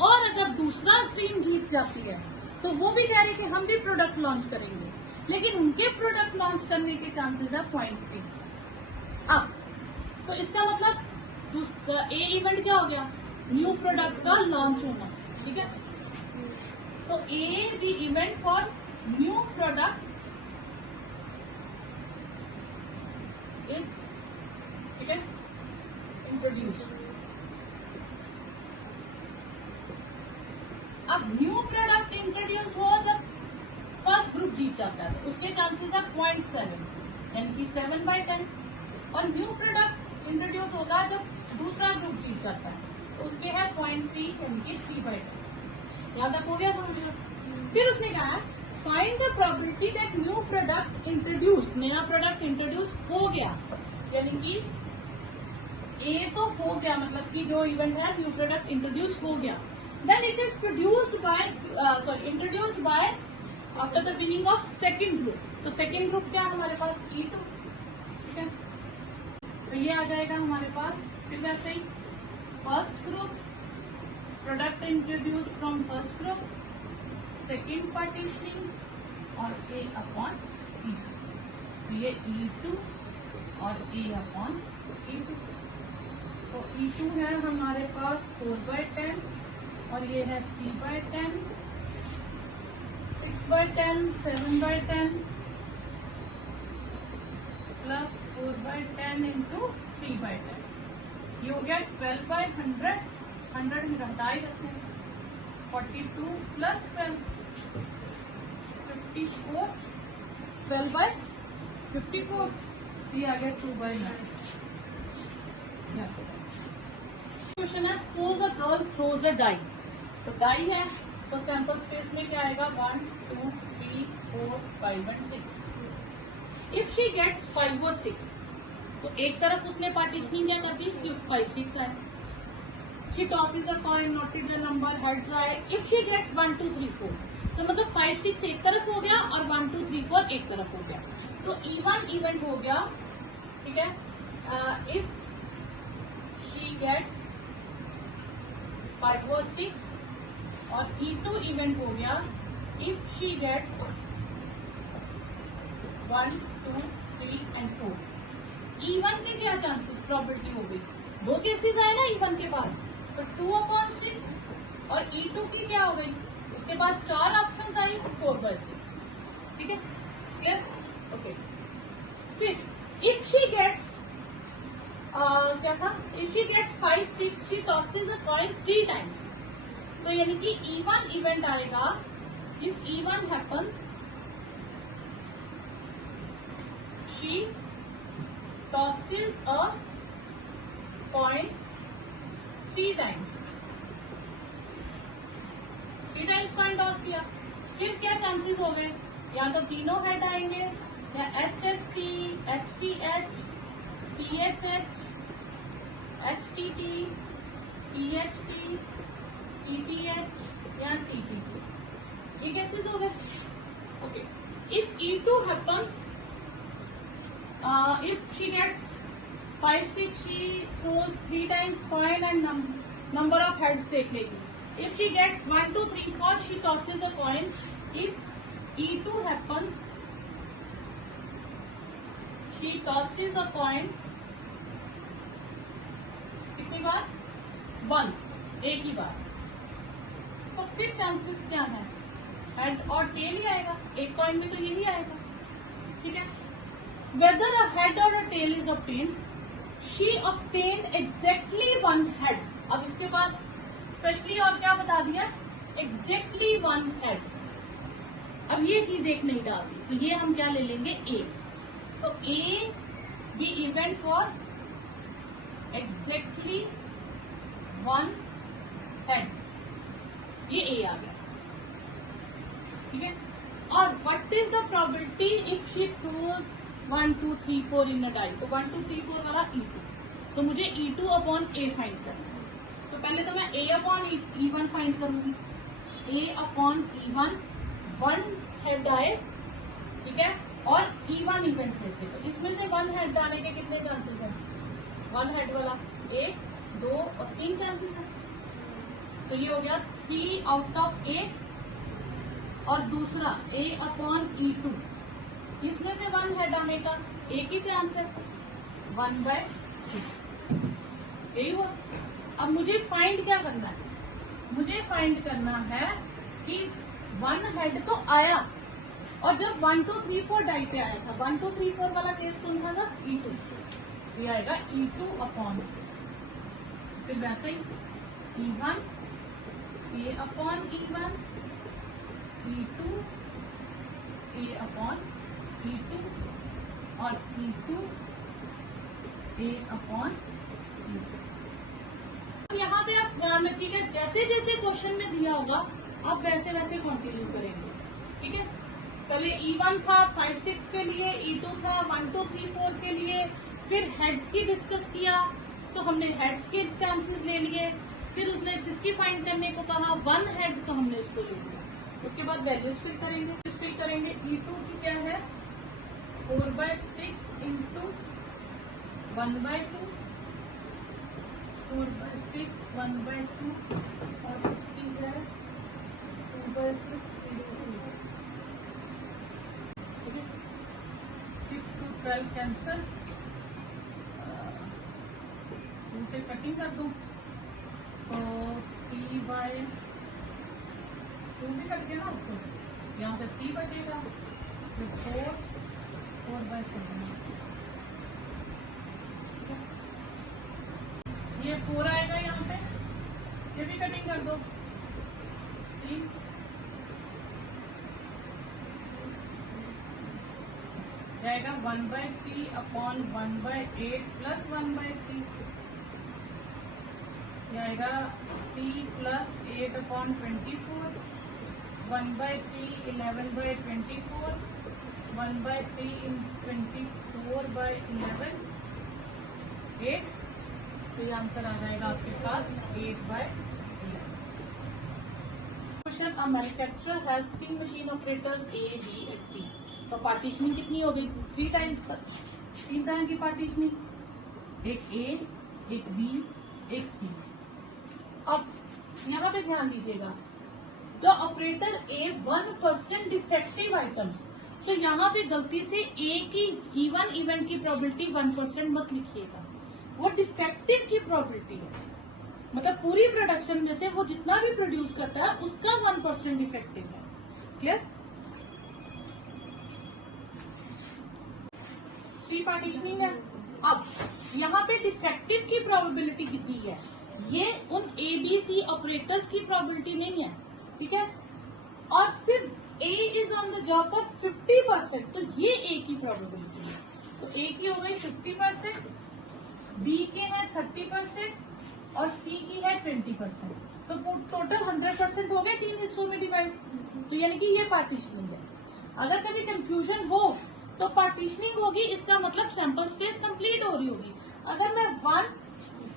और अगर दूसरा टीम जीत जाती है तो वो भी कह रहे हैं कि हम भी प्रोडक्ट लॉन्च करेंगे, लेकिन उनके प्रोडक्ट लॉन्च करने के चांसेस है 0.3। अब तो इसका मतलब ए इवेंट क्या हो गया, न्यू प्रोडक्ट का लॉन्च होना, ठीक है। तो A the event for new product is, ठीक है, इंट्रोड्यूस। अब न्यू प्रोडक्ट इंट्रोड्यूस हो जब फर्स्ट ग्रुप जीत जाता है तो उसके चांसेस है 0.7 यानी कि 7/10। और न्यू प्रोडक्ट इंट्रोड्यूस होगा जब दूसरा ग्रुप जीत जाता है तो उसके है 0.3 यानी कि 3/10। यहाँ तक हो गया था। फिर उसने कहा find the probability that new product introduced, नया प्रोडक्ट इंट्रोड्यूस हो गया, यानी कि ए तो हो गया, मतलब कि जो इवेंट है न्यू प्रोडक्ट इंट्रोड्यूस हो गया, then it is produced by introduced by after the winning of second group. तो सेकेंड ग्रुप क्या है हमारे पास, E2, ठीक है। तो ये आ जाएगा हमारे पास। फिर वैसे ही first group product introduce from first group, second partitioning और A/E2। ये E2 और A/E2। तो E2 है हमारे पास 4/10 और ये है 3/10, 6/10, 7/10 प्लस 4/10 इंटू 3/10। ये हो गया 12/100, 100 में घटा ही रखते हैं, 42 प्लस 12, 54, 12/54, ये आ गया 2/9। क्वेश्चन है suppose a girl throws a die. तो डाई है तो सैंपल स्पेस में क्या आएगा, 1, 2, 3, 4, 5 and 6। इफ शी गेट्स 5 और 6, तो एक तरफ उसने पार्टीशनिंग क्या कर दी कि उस 5, 6 आए। She tosses a coin, noted the number, heads आए। इफ शी गेट्स 1, 2, 3, 4, तो मतलब 5, 6 एक तरफ हो गया और 1, 2, 3, 4 एक तरफ हो गया, तो E1 इवेंट हो गया, ठीक है। इफ शी गेट्स 5 और 6, और E2 इवेंट हो गया if she gets 1, 2, 3 and 4। E1 के क्या चांसेस, प्रोबेबिलिटी हो गई, दो केसेस आए ना E1 के पास, तो 2/6, और E2 की क्या हो गई, उसके पास 4 ऑप्शंस आई, 4/6, ठीक है, क्लियर, ओके। फिर इफ शी गेट्स क्या था, if she gets 5, 6, she tosses a coin 3 times। तो यानी कि E1 इवेंट आएगा if E1 happens, she tosses a coin 3 times। 3 times coin toss किया, फिर क्या चांसेस हो गए, या तो तीनों हेड आएंगे, या HHT, HTH, THH, HTT, THT, TTH या TTT, ये केसेस हो गए, okay. If E2 happens, if she gets 5, 6, she throws 3 times coin and number of heads देख लेगी। If she gets 1, 2, 3, 4, she tosses a coin। If E2 happens, she tosses a coin कितनी बार, once, एक ही बार। तो फिर chances क्या है, head और tell ही आएगा, एक कॉइन में तो यही आएगा, ठीक है। वेदर अ हेड और a tail is obtained, she obtained exactly 1 head. अब इसके पास स्पेशली और क्या बता दिया, एग्जैक्टली 1 हेड। अब ये चीज एक नहीं डालती, तो ये हम क्या ले लेंगे, ए। तो A be event for exactly 1 head, ये ए आ गया, ठीक है। और what is the probability if she throws 1 2 3 4 in die, तो 1 2 3 4 वाला E2, तो मुझे E2 अपॉन ए फाइंड करना है। तो पहले तो मैं A अपॉन E1 फाइंड करूंगी। A upon E1 one head आए, ठीक है, और E1 इवेंट में से, तो इसमें से वन हेड आने के कितने चांसेस हैं? वन हेड वाला 1 2 और 3 चांसेस है, तो ये हो गया 3 आउट ऑफ 8। और दूसरा A अपॉन E2, इसमें से वन हेड आने का एक ही चांस है, 1/3, यही हुआ। अब मुझे फाइंड क्या करना है? मुझे फाइंड करना है कि वन हेड तो आया, और जब 1 2 3 4 डाई पे आया था, 1 2 3 4 वाला केस कौन था ना? E2, ये आएगा E2 अपॉन, फिर वैसे ही E1 A upon E1, E2 A upon E2, और E2 A अपॉन E2। यहाँ पे आप ध्यान रखिएगा, जैसे जैसे क्वेश्चन में दिया होगा आप वैसे वैसे कंटिन्यू करेंगे, ठीक है। पहले E1 था 5 6 के लिए, E2 था 1 2 3 4 के लिए, फिर हेड्स की डिस्कस किया तो हमने हेड्स के चांसेस ले लिए, फिर उसने किसकी फाइंड करने को कहा, वन हेड, तो हमने उसको ले लिया। उसके बाद वैल्यूज फिल करेंगे। E2 की क्या है? 4/6 इंटू 1/2, 4/6 1/2, और इसकी है 2/6 इंटू 6 to 12 कैंसल, इसे कटिंग कर दूं तो 3/2 भी कट गया ना, तो यहाँ से 3 बचेगा, फिर 4/7, ये 4 आएगा यहाँ पे, ये भी कटिंग कर दो, 3 जाएगा 1/3 अपॉन 1/8 प्लस 1/3, ये आएगा 3 प्लस 8 अपॉन 24, 1/3 11/24, 1/3 24/11, 8, तो ये आंसर आ जाएगा आपके पास 8/11। Question, a manufacturer has 3 machine operators A B and C, तो पार्टीशनिंग कितनी हो गई? 3 टाइम की पार्टीशनिंग, एक A, एक B, एक C। अब यहाँ पे ध्यान दीजिएगा, the operator A 1% defective items, तो यहाँ पे गलती से A की E1 इवेंट की प्रोबेबिलिटी 1% मत लिखिएगा, वो डिफेक्टिव की प्रोबेबिलिटी है, मतलब पूरी प्रोडक्शन में से वो जितना भी प्रोड्यूस करता है उसका 1% डिफेक्टिव है। क्लियर? 3 पार्टीशनिंग है। अब यहाँ पे डिफेक्टिव की प्रोबेबिलिटी कितनी है? ये उन ABC ऑपरेटर्स की प्रोबेबिलिटी नहीं है, ठीक है। और फिर A is on the job for 50%, तो ये A की प्रोबेबिलिटी है, तो A की हो गई 50%, B के है 30% और C की है 20%, तो टोटल 100% हो गए 3 हिस्सों में डिवाइड, तो यानी कि ये पार्टीशनिंग है। अगर कभी कंफ्यूजन हो तो पार्टीशनिंग होगी, इसका मतलब सैंपल स्पेस कंप्लीट हो रही होगी। अगर मैं 1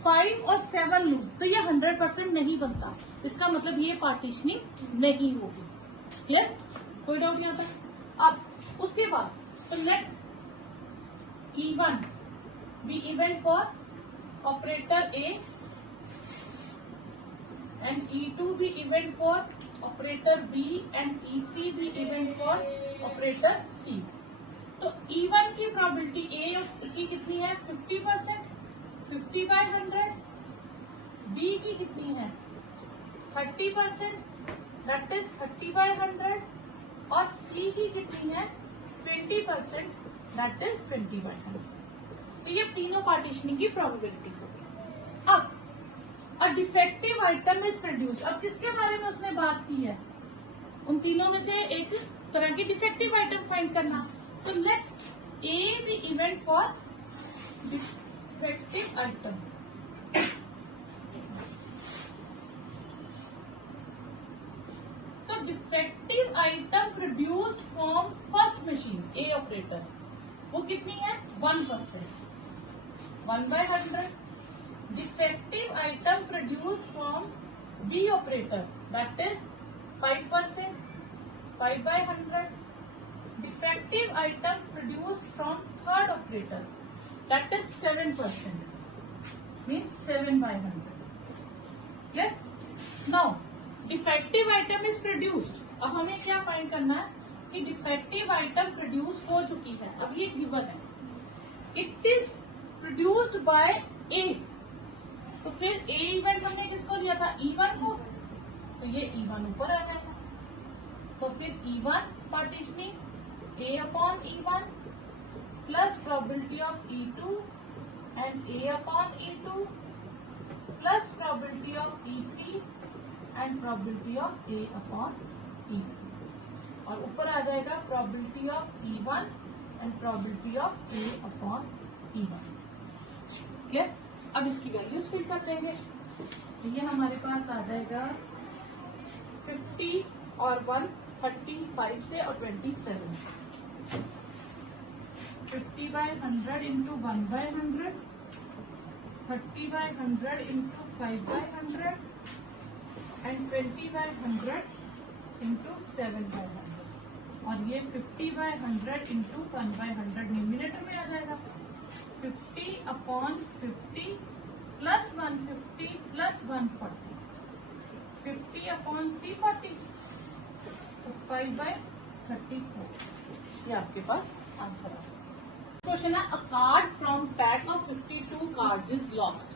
5 और 7 लूं तो ये 100% नहीं बनता, इसका मतलब ये पार्टीशनिंग नहीं होगी। क्लियर? कोई डाउट यहाँ पर? अब उसके बाद तो late E1 be event for operator A and E2 be event for operator B and E3 be event for operator C। तो E1 की प्रोबेबिलिटी A की कितनी है? 50%, 50/100। B की कितनी है? 30%, दैट इज 30/100, और C की कितनी है? 20%, दैट इज 20/100। तो ये तीनों पार्टीशनिंग की प्रोबेबिलिटी हो गई। अब a defective item is produced, अब किसके बारे में उसने बात की है? उन तीनों में से एक तरह की डिफेक्टिव आइटम फाइंड करना, तो let A be event for defective item. तो defective item produced from first machine A operator, वो कितनी है 1%. 1/100. Defective item produced from B operator, that is 5%. 5/100. Defective item produced from third operator, that is 7%. Means 7/100. Clear? Now defective item is produced. अब हमें क्या find करना है कि defective item produce हो चुकी है. अब ये गिवन है. इट इज प्रोड्यूस्ड बाय ए. तो फिर ए इवेंट हमने किसको दिया था E1 को. तो ये E1 ऊपर आ जाएगा. तो फिर E1 partitioning A/E1 plus probability of E2 and A/E2 plus probability of E3 and probability of A/E3. और ऊपर आ जाएगा probability of E1 and probability of A/E1. Clear? अब इसकी वैल्यूज फिल कर देंगे. ये हमारे पास आ जाएगा 50 और 1 35 से और 27. 50/100 इंटू 1/100, 30/100 इंटू 5/100 एंड 20/100 इंटू 7/100. और ये 50/100 इंटू 1/100 न्यूमिनेटर में आ जाएगा. 50/50 प्लस 150 प्लस 140. 50/340. तो 5/34. ये आपके पास आंसर है. क्वेश्चन है, अ card from pack of 52 cards is lost.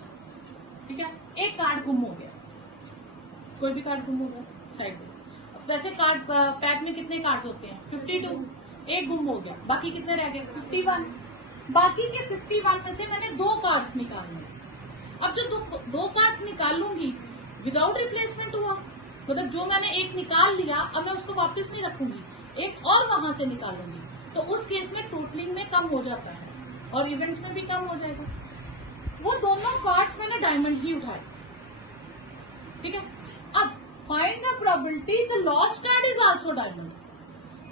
ठीक है, एक कार्ड गुम हो गया. कोई भी कार्ड गुम हो गया साइड में. वैसे कार्ड पैक में कितने कार्ड्स होते हैं 52. एक गुम हो गया, बाकी कितने रह गए 51. बाकी के 51 में से मैंने 2 कार्ड्स निकालने. अब जो दो कार्ड्स निकाल लूंगी विदाउट रिप्लेसमेंट हुआ, मतलब जो मैंने एक निकाल लिया अब मैं उसको वापस नहीं रखूंगी, एक और वहां से निकालूंगी. तो उस केस में टोटलिंग में कम हो जाता है और इवेंट्स में भी कम हो जाएगा. वो दोनों कार्ड्स मैंने डायमंड ही उठाए. ठीक है. अब find the probability the lost card is also diamond.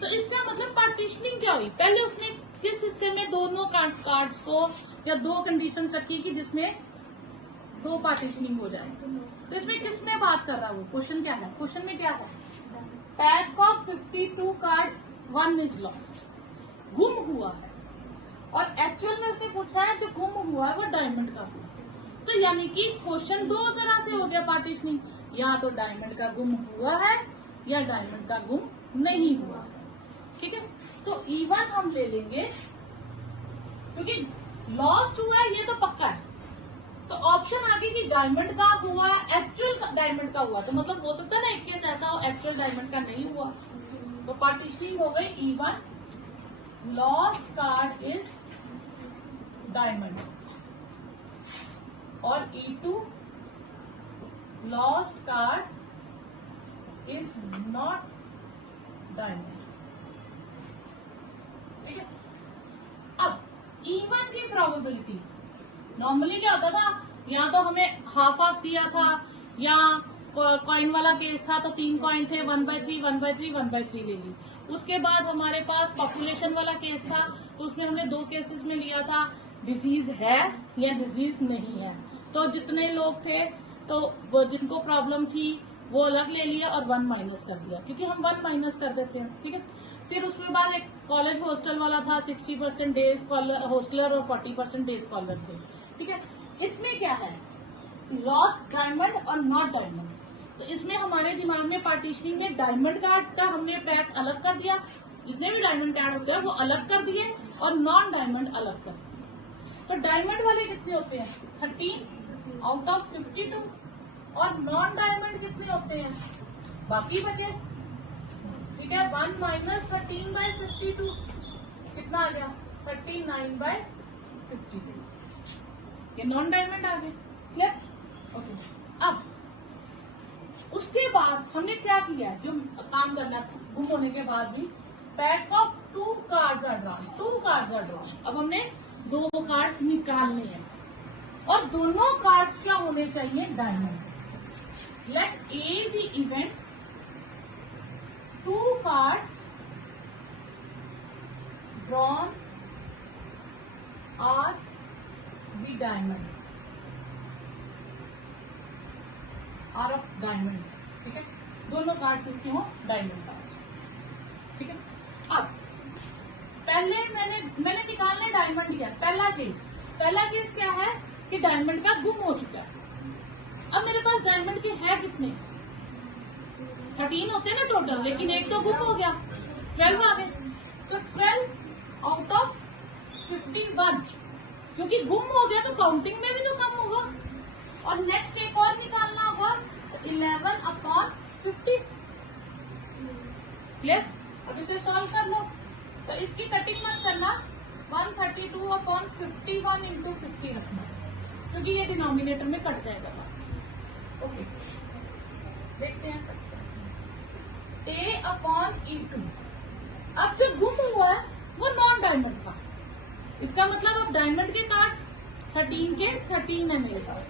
तो इसका मतलब पार्टीशनिंग क्या हुई. पहले उसने किस हिस्से में दोनों कार्ड्स को या 2 कंडीशंस रखी कि जिसमें 2 पार्टीशनिंग हो जाए. तो इसमें किस में बात कर रहा है वो. क्वेश्चन क्या है. क्वेश्चन में क्या है, pack of 52 card 1 is lost. गुम हुआ है. और एक्चुअल में उसने पूछा है जो गुम हुआ है वो डायमंड का हुआ. तो यानी कि क्वेश्चन 2 तरह से हो गया पार्टीशनिंग. या तो डायमंड का गुम हुआ है या डायमंड का गुम नहीं हुआ है. ठीक है. तो E1 हम ले लेंगे क्योंकि लॉस्ट हुआ है ये तो पक्का है. तो ऑप्शन आगे कि डायमंड का हुआ है एक्चुअल डायमंड का हुआ. तो मतलब हो सकता है ना एक केस ऐसा हो एक्चुअल डायमंड का नहीं हुआ. तो पार्टीशनिंग हो गई E1 lost card is diamond और E2 lost card is not diamond. ठीक है. अब E1 की प्रोबेबिलिटी नॉर्मली क्या होता था, या तो हमें हाफ दिया था या कॉइन वाला केस था तो 3 कॉइन थे 1/3 1/3 1/3 ले ली. उसके बाद हमारे पास पॉपुलेशन वाला केस था तो उसमें हमने 2 केसेस में लिया था डिजीज है या डिजीज नहीं है. तो जितने लोग थे तो वो जिनको प्रॉब्लम थी वो अलग ले लिया और 1 माइनस कर दिया क्योंकि हम 1 माइनस कर देते हैं. ठीक है. फिर उसके बाद एक कॉलेज हॉस्टल वाला था 60% डे हॉस्टलर और 40% डे स्कॉलर थे. ठीक है. इसमें क्या है लॉस्ट डायमंड और नॉट डायमंड. तो इसमें हमारे दिमाग में पार्टीशनिंग में डायमंड कार्ड का हमने पैक अलग कर दिया. जितने भी डायमंड कार्ड होते हैं वो अलग कर दिए और नॉन डायमंड अलग कर दिए. तो डायमंड वाले कितने होते हैं 13 आउट ऑफ 52 और नॉन डायमंड कितने होते हैं बाकी बचे. ठीक है. 1 माइनस 13/52 कितना आ गया 39/52. ये नॉन डायमंड आ गए. क्लियर. ओके. अब उसके बाद हमने क्या किया जो काम करना गुम होने के बाद भी pack of 2 cards are drawn. 2 cards are drawn. अब हमने 2 कार्ड्स निकालने हैं और दोनों कार्ड्स क्या होने चाहिए diamond. Let A be event 2 cards drawn are the diamond, are of diamond, ठीक है, दोनों कार्ड किसके हो, डायमंड कार्ड, ठीक है। अब पहले मैंने निकालने डायमंड किया, पहला केस क्या है कि डायमंड का गुम हो चुका है। अब मेरे पास डायमंड के है कितने, 13 होते हैं ना टोटल, लेकिन एक तो गुम हो गया, 12 आ गए, तो 12 आउट ऑफ 51, क्योंकि गुम हो गया तो काउंटिंग में भी तो कम होगा, और नेक्स्ट एक और निकालना होगा, 11 अपॉन 50, क्लियर। अब इसे सॉल्व कर लो, तो इसकी कटिंग मत करना, 132 अपॉन 51 इंटू 50 रखना, क्योंकि ये डिनोमिनेटर में कट जाएगा। ओके, देखते हैं, A अपॉन E2। अब जो गुम हुआ है वो नॉन डायमंड का, इसका मतलब अब डायमंड के कार्ड्स 13 के 13 है मेरे पास,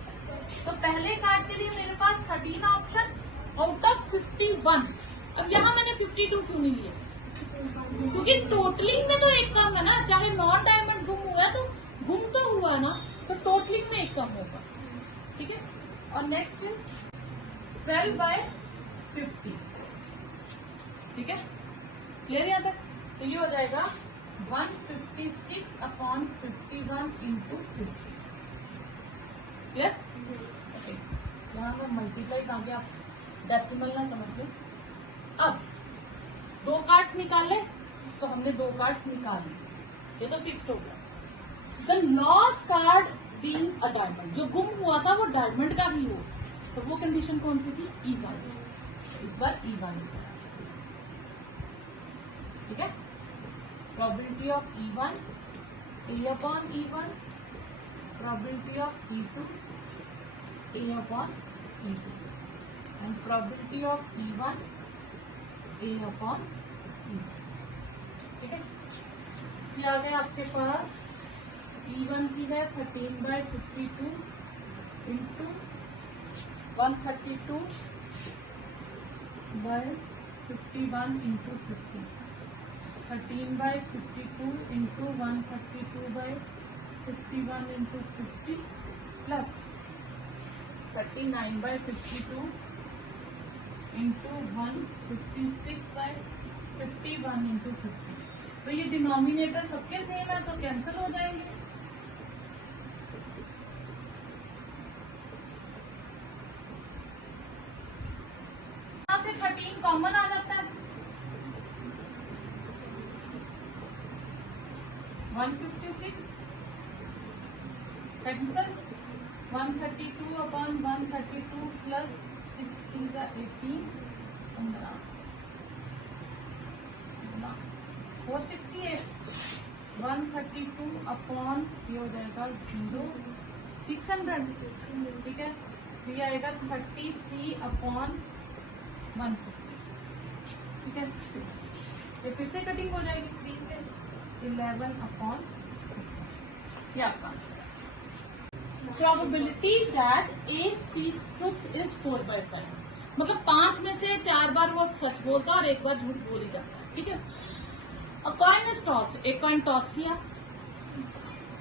तो पहले कार्ड के लिए मेरे पास 13 ऑप्शन आउट ऑफ 51। अब यहाँ मैंने 52 क्यों नहीं लिया, क्योंकि टोटलिंग में तो एक कम है ना, चाहे नॉन डायमंड गुम हुआ है तो गुम तो हुआ है ना, तो टोटलिंग में एक कम होगा, ठीक है। और नेक्स्ट इज 12/50, ठीक है, क्लियर यहाँ तक। तो ये हो जाएगा 156 अपॉन 51 इंटू 50, क्लियर। ओके, यहाँ पर मल्टीप्लाई कहाँ गया, आप डेसिमल ना समझ लो। अब 2 कार्ड्स निकाले, तो हमने 2 कार्ड्स निकाल लिए, ये तो फिक्स्ड हो गया। The lost card being a diamond, जो गुम हुआ था वो डायमंड का ही हो, तो वो कंडीशन कौन सी थी, E1, इस बार E1, ठीक है। Probability of E1 A upon E1, probability of E2 A upon E2, and probability of E1 A upon E2, ठीक है। ये आ गया आपके पास, E1 की है 13/52 into 132/51 into 50, 13/52 into 132/51 into 50 plus 39/52 into 156/51 into 50। तो ये डिनोमिनेटर सबके सेम है, तो कैंसिल हो जाएंगे। यहाँ से 13 कॉमन आ जाता है, 156 कैंसिल, 132 अपॉन 132 प्लस 6 3 18, 468, 132 अपॉन ये हो जाएगा 0, 600, ठीक है। ये आएगा 33 अपॉन 150, ठीक है। ये फिर से कटिंग हो जाएगी 3 से, 11 अपॉन, ये आपका आंसर है। Probability that A speaks truth is 4/5, मतलब 5 में से 4 बार वो सच बोलता है और 1 बार झूठ बोल ही जाता है, ठीक है। अ कॉइन इज टॉस्ड, एक कॉइन टॉस किया,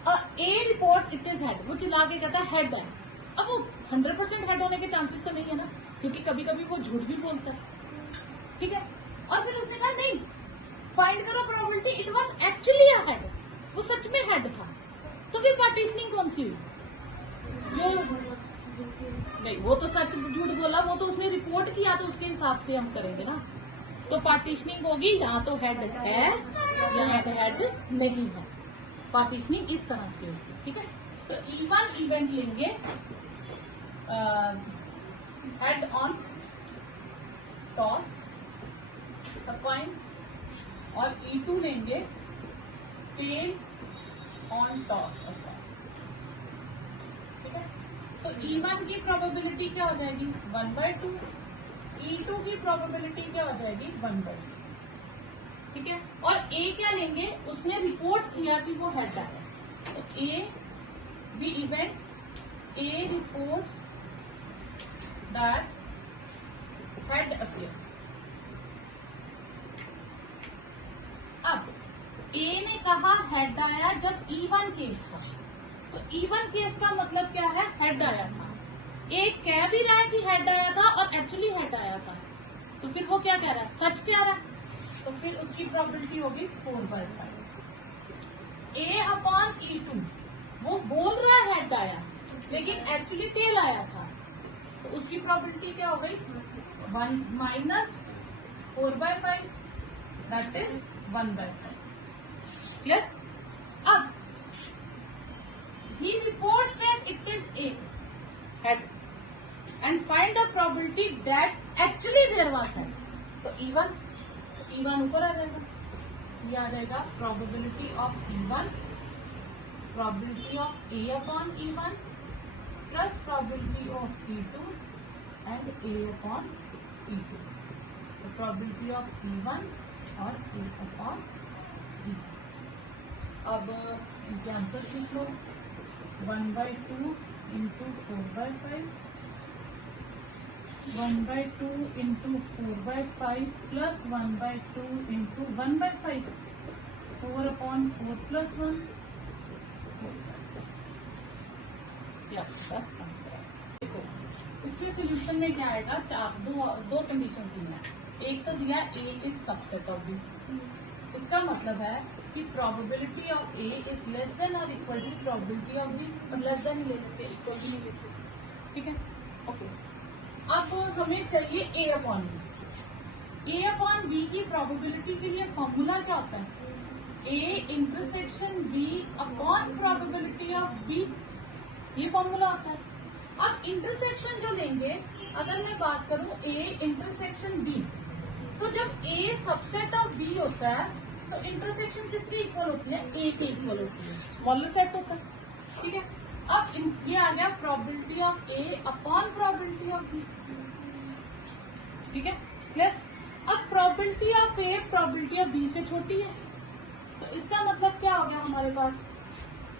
A report it is head, वो चिल्ला के कहता है हेड है। अब वो 100% हेड होने के चांसेस तो नहीं है ना, क्योंकि कभी कभी वो झूठ भी बोलता है, ठीक है। और फिर उसने कहा नहीं, फाइंड करो probability it was actually a head, वो सच में हेड था, तो फिर पार्टीशनिंग कौन सी हुई, जो नहीं, वो तो सच झूठ बोला, वो तो उसने रिपोर्ट किया, तो उसके हिसाब से हम करेंगे ना। तो पार्टीशनिंग होगी, यहाँ तो हेड है, यहाँ तो हेड नहीं है, पार्टीशनिंग इस तरह से होगी, ठीक है। तो E1 इवेंट लेंगे head on toss the coin, और E2 लेंगे tail on toss the coin, ठीक है। तो E1 की प्रोबेबिलिटी क्या हो जाएगी, 1/2, E2 की प्रोबेबिलिटी क्या हो जाएगी, 1/2, ठीक है। और A क्या लेंगे, उसने रिपोर्ट किया कि वो हेड आया, तो A be event A reports that head appears. अब A ने कहा हेड आया जब इवन केस था, तो इवन केस का मतलब क्या है, हेड आया था। ए कह भी रहा है कि हेड आया था और एक्चुअली हेड आया था, तो फिर वो क्या कह रहा है, सच कह रहा है, तो फिर उसकी प्रोबेबिलिटी होगी 4/5। A/E2 वो बोल रहा है हेड आया लेकिन एक्चुअली टेल आया था, तो उसकी प्रोबेबिलिटी क्या हो गई, 1 माइनस 4/5, दैट इज 1/5। क्लियर? अब he reports that it is A head and find the probability that actually there was head, तो E1 ऊपर आ जाएगा, ये आ जाएगा probability of E1, probability of A upon E1 plus probability of E2 and A upon E2, तो probability of E1 और A upon E2। अब इनके answer लिख लो, 1/2 into 4/5, 1/2 into 4/5 plus 1/2 into 1/5, 4/4 plus 1, 4/5। बस आंसर है। देखो इसके सोल्यूशन में क्या आएगा, दो कंडीशंस दी हैं। एक तो दिया A is subset of B, इसका मतलब है कि probability of A is less than और equal to probability of B, और लेस देन ही ले लेते, इक्वल भी नहीं लेते, ठीक है, ओके। अब हमें चाहिए A upon B. A upon B की प्रोबेबिलिटी के लिए फॉर्मूला क्या होता है, A intersection B upon probability of B, ये फॉर्मूला होता है। अब इंटरसेक्शन जो लेंगे, अगर मैं बात करूं ए इंटरसेक्शन बी, तो जब ए सबसेट ऑफ बी होता है तो इंटरसेक्शन किसके इक्वल होती है, ए के इक्वल होती है, स्मॉलर सेट होता है, ठीक है। अब ये आ गया probability of A upon probability of B, ठीक है, क्लियर। अब probability of A probability of B से छोटी है, तो इसका मतलब क्या हो गया हमारे पास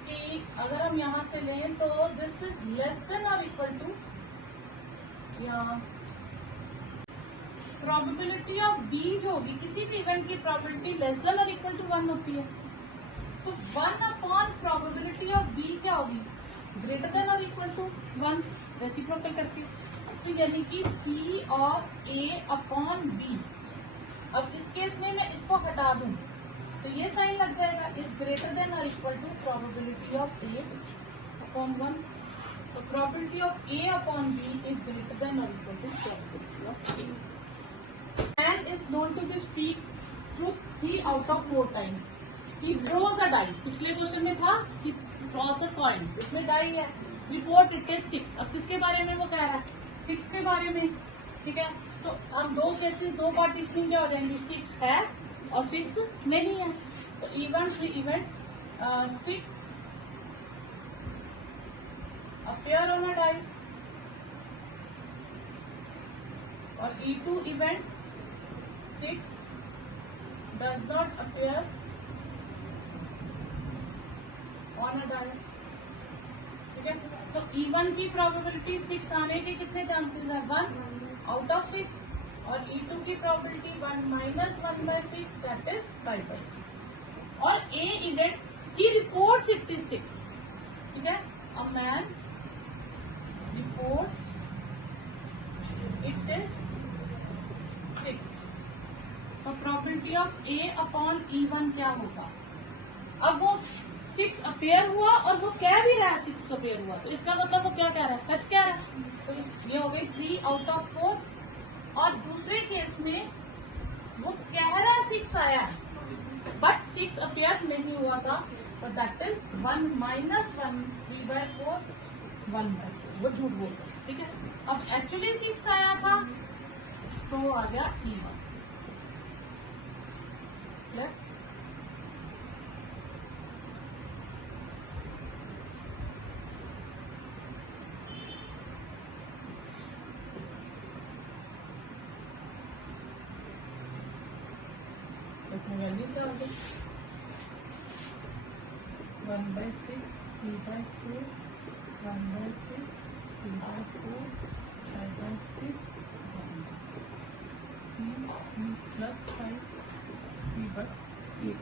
कि अगर हम यहां से लें तो दिस इज लेस देन और इक्वल टू, या प्रोबेबिलिटी ऑफ बी जो होगी, किसी भी इवेंट की प्रोबेबिलिटी लेस देन और इक्वल टू 1 होती है, तो 1 अपॉन प्रोबेबिलिटी ऑफ बी क्या होगी, ग्रेटर देन और इक्वल टू 1, रेसिप्रोकल करके, तो यानी कि P of A upon B. अब इस केस में मैं इसको हटा दूं तो ये साइन लग जाएगा, इज ग्रेटर देन और equal to probability of A upon 1, तो probability of A upon B is greater than और equal to probability of A. Man is known to be speak truth 3 out of 4 times. He throws a die. पिछले question में था कि toss a coin, इसमें die है, report it is 6। अब किसके बारे में वो कह रहा है, 6 के बारे में, ठीक है। तो हम दो केसेस, दो पार्टीशनिंग क्या हो जाएंगी, 6 है और 6 नहीं है, तो event 6 appear on a die और E2 event 6 does not appear on a die, ठीक है। तो E1 की प्रोबेबिलिटी 6 आने के कितने चांसेस है, 1 आउट ऑफ 6, और E2 की प्रोबेबिलिटी 1 माइनस 1/6, दैट इज 5/6। और A event he reports it is 6, ठीक है, a man reports it is 6, तो probability of A upon E1 क्या होगा, अब वो 6 अपेयर हुआ और वो कह भी रहा है 6 अपेयर हुआ, तो इसका मतलब वो क्या कह रहा है, सच कह रहा है, तो ये हो गई 3 आउट ऑफ 4। और दूसरे केस में वो कह रहा है 6 आया है बट 6 अपेयर नहीं हुआ था, तो दैट इज 1 माइनस 1, 3/4, 1/4, वो झूठ बोल रहा है, ठीक है। अब एक्चुअली 6 आया था तो आ गया E1, क्लियर। इसमें वैल्यूज डाल दो, 1/6, 3/4, 1/6, 3/4, 5/6, 3 plus 5, 3/8।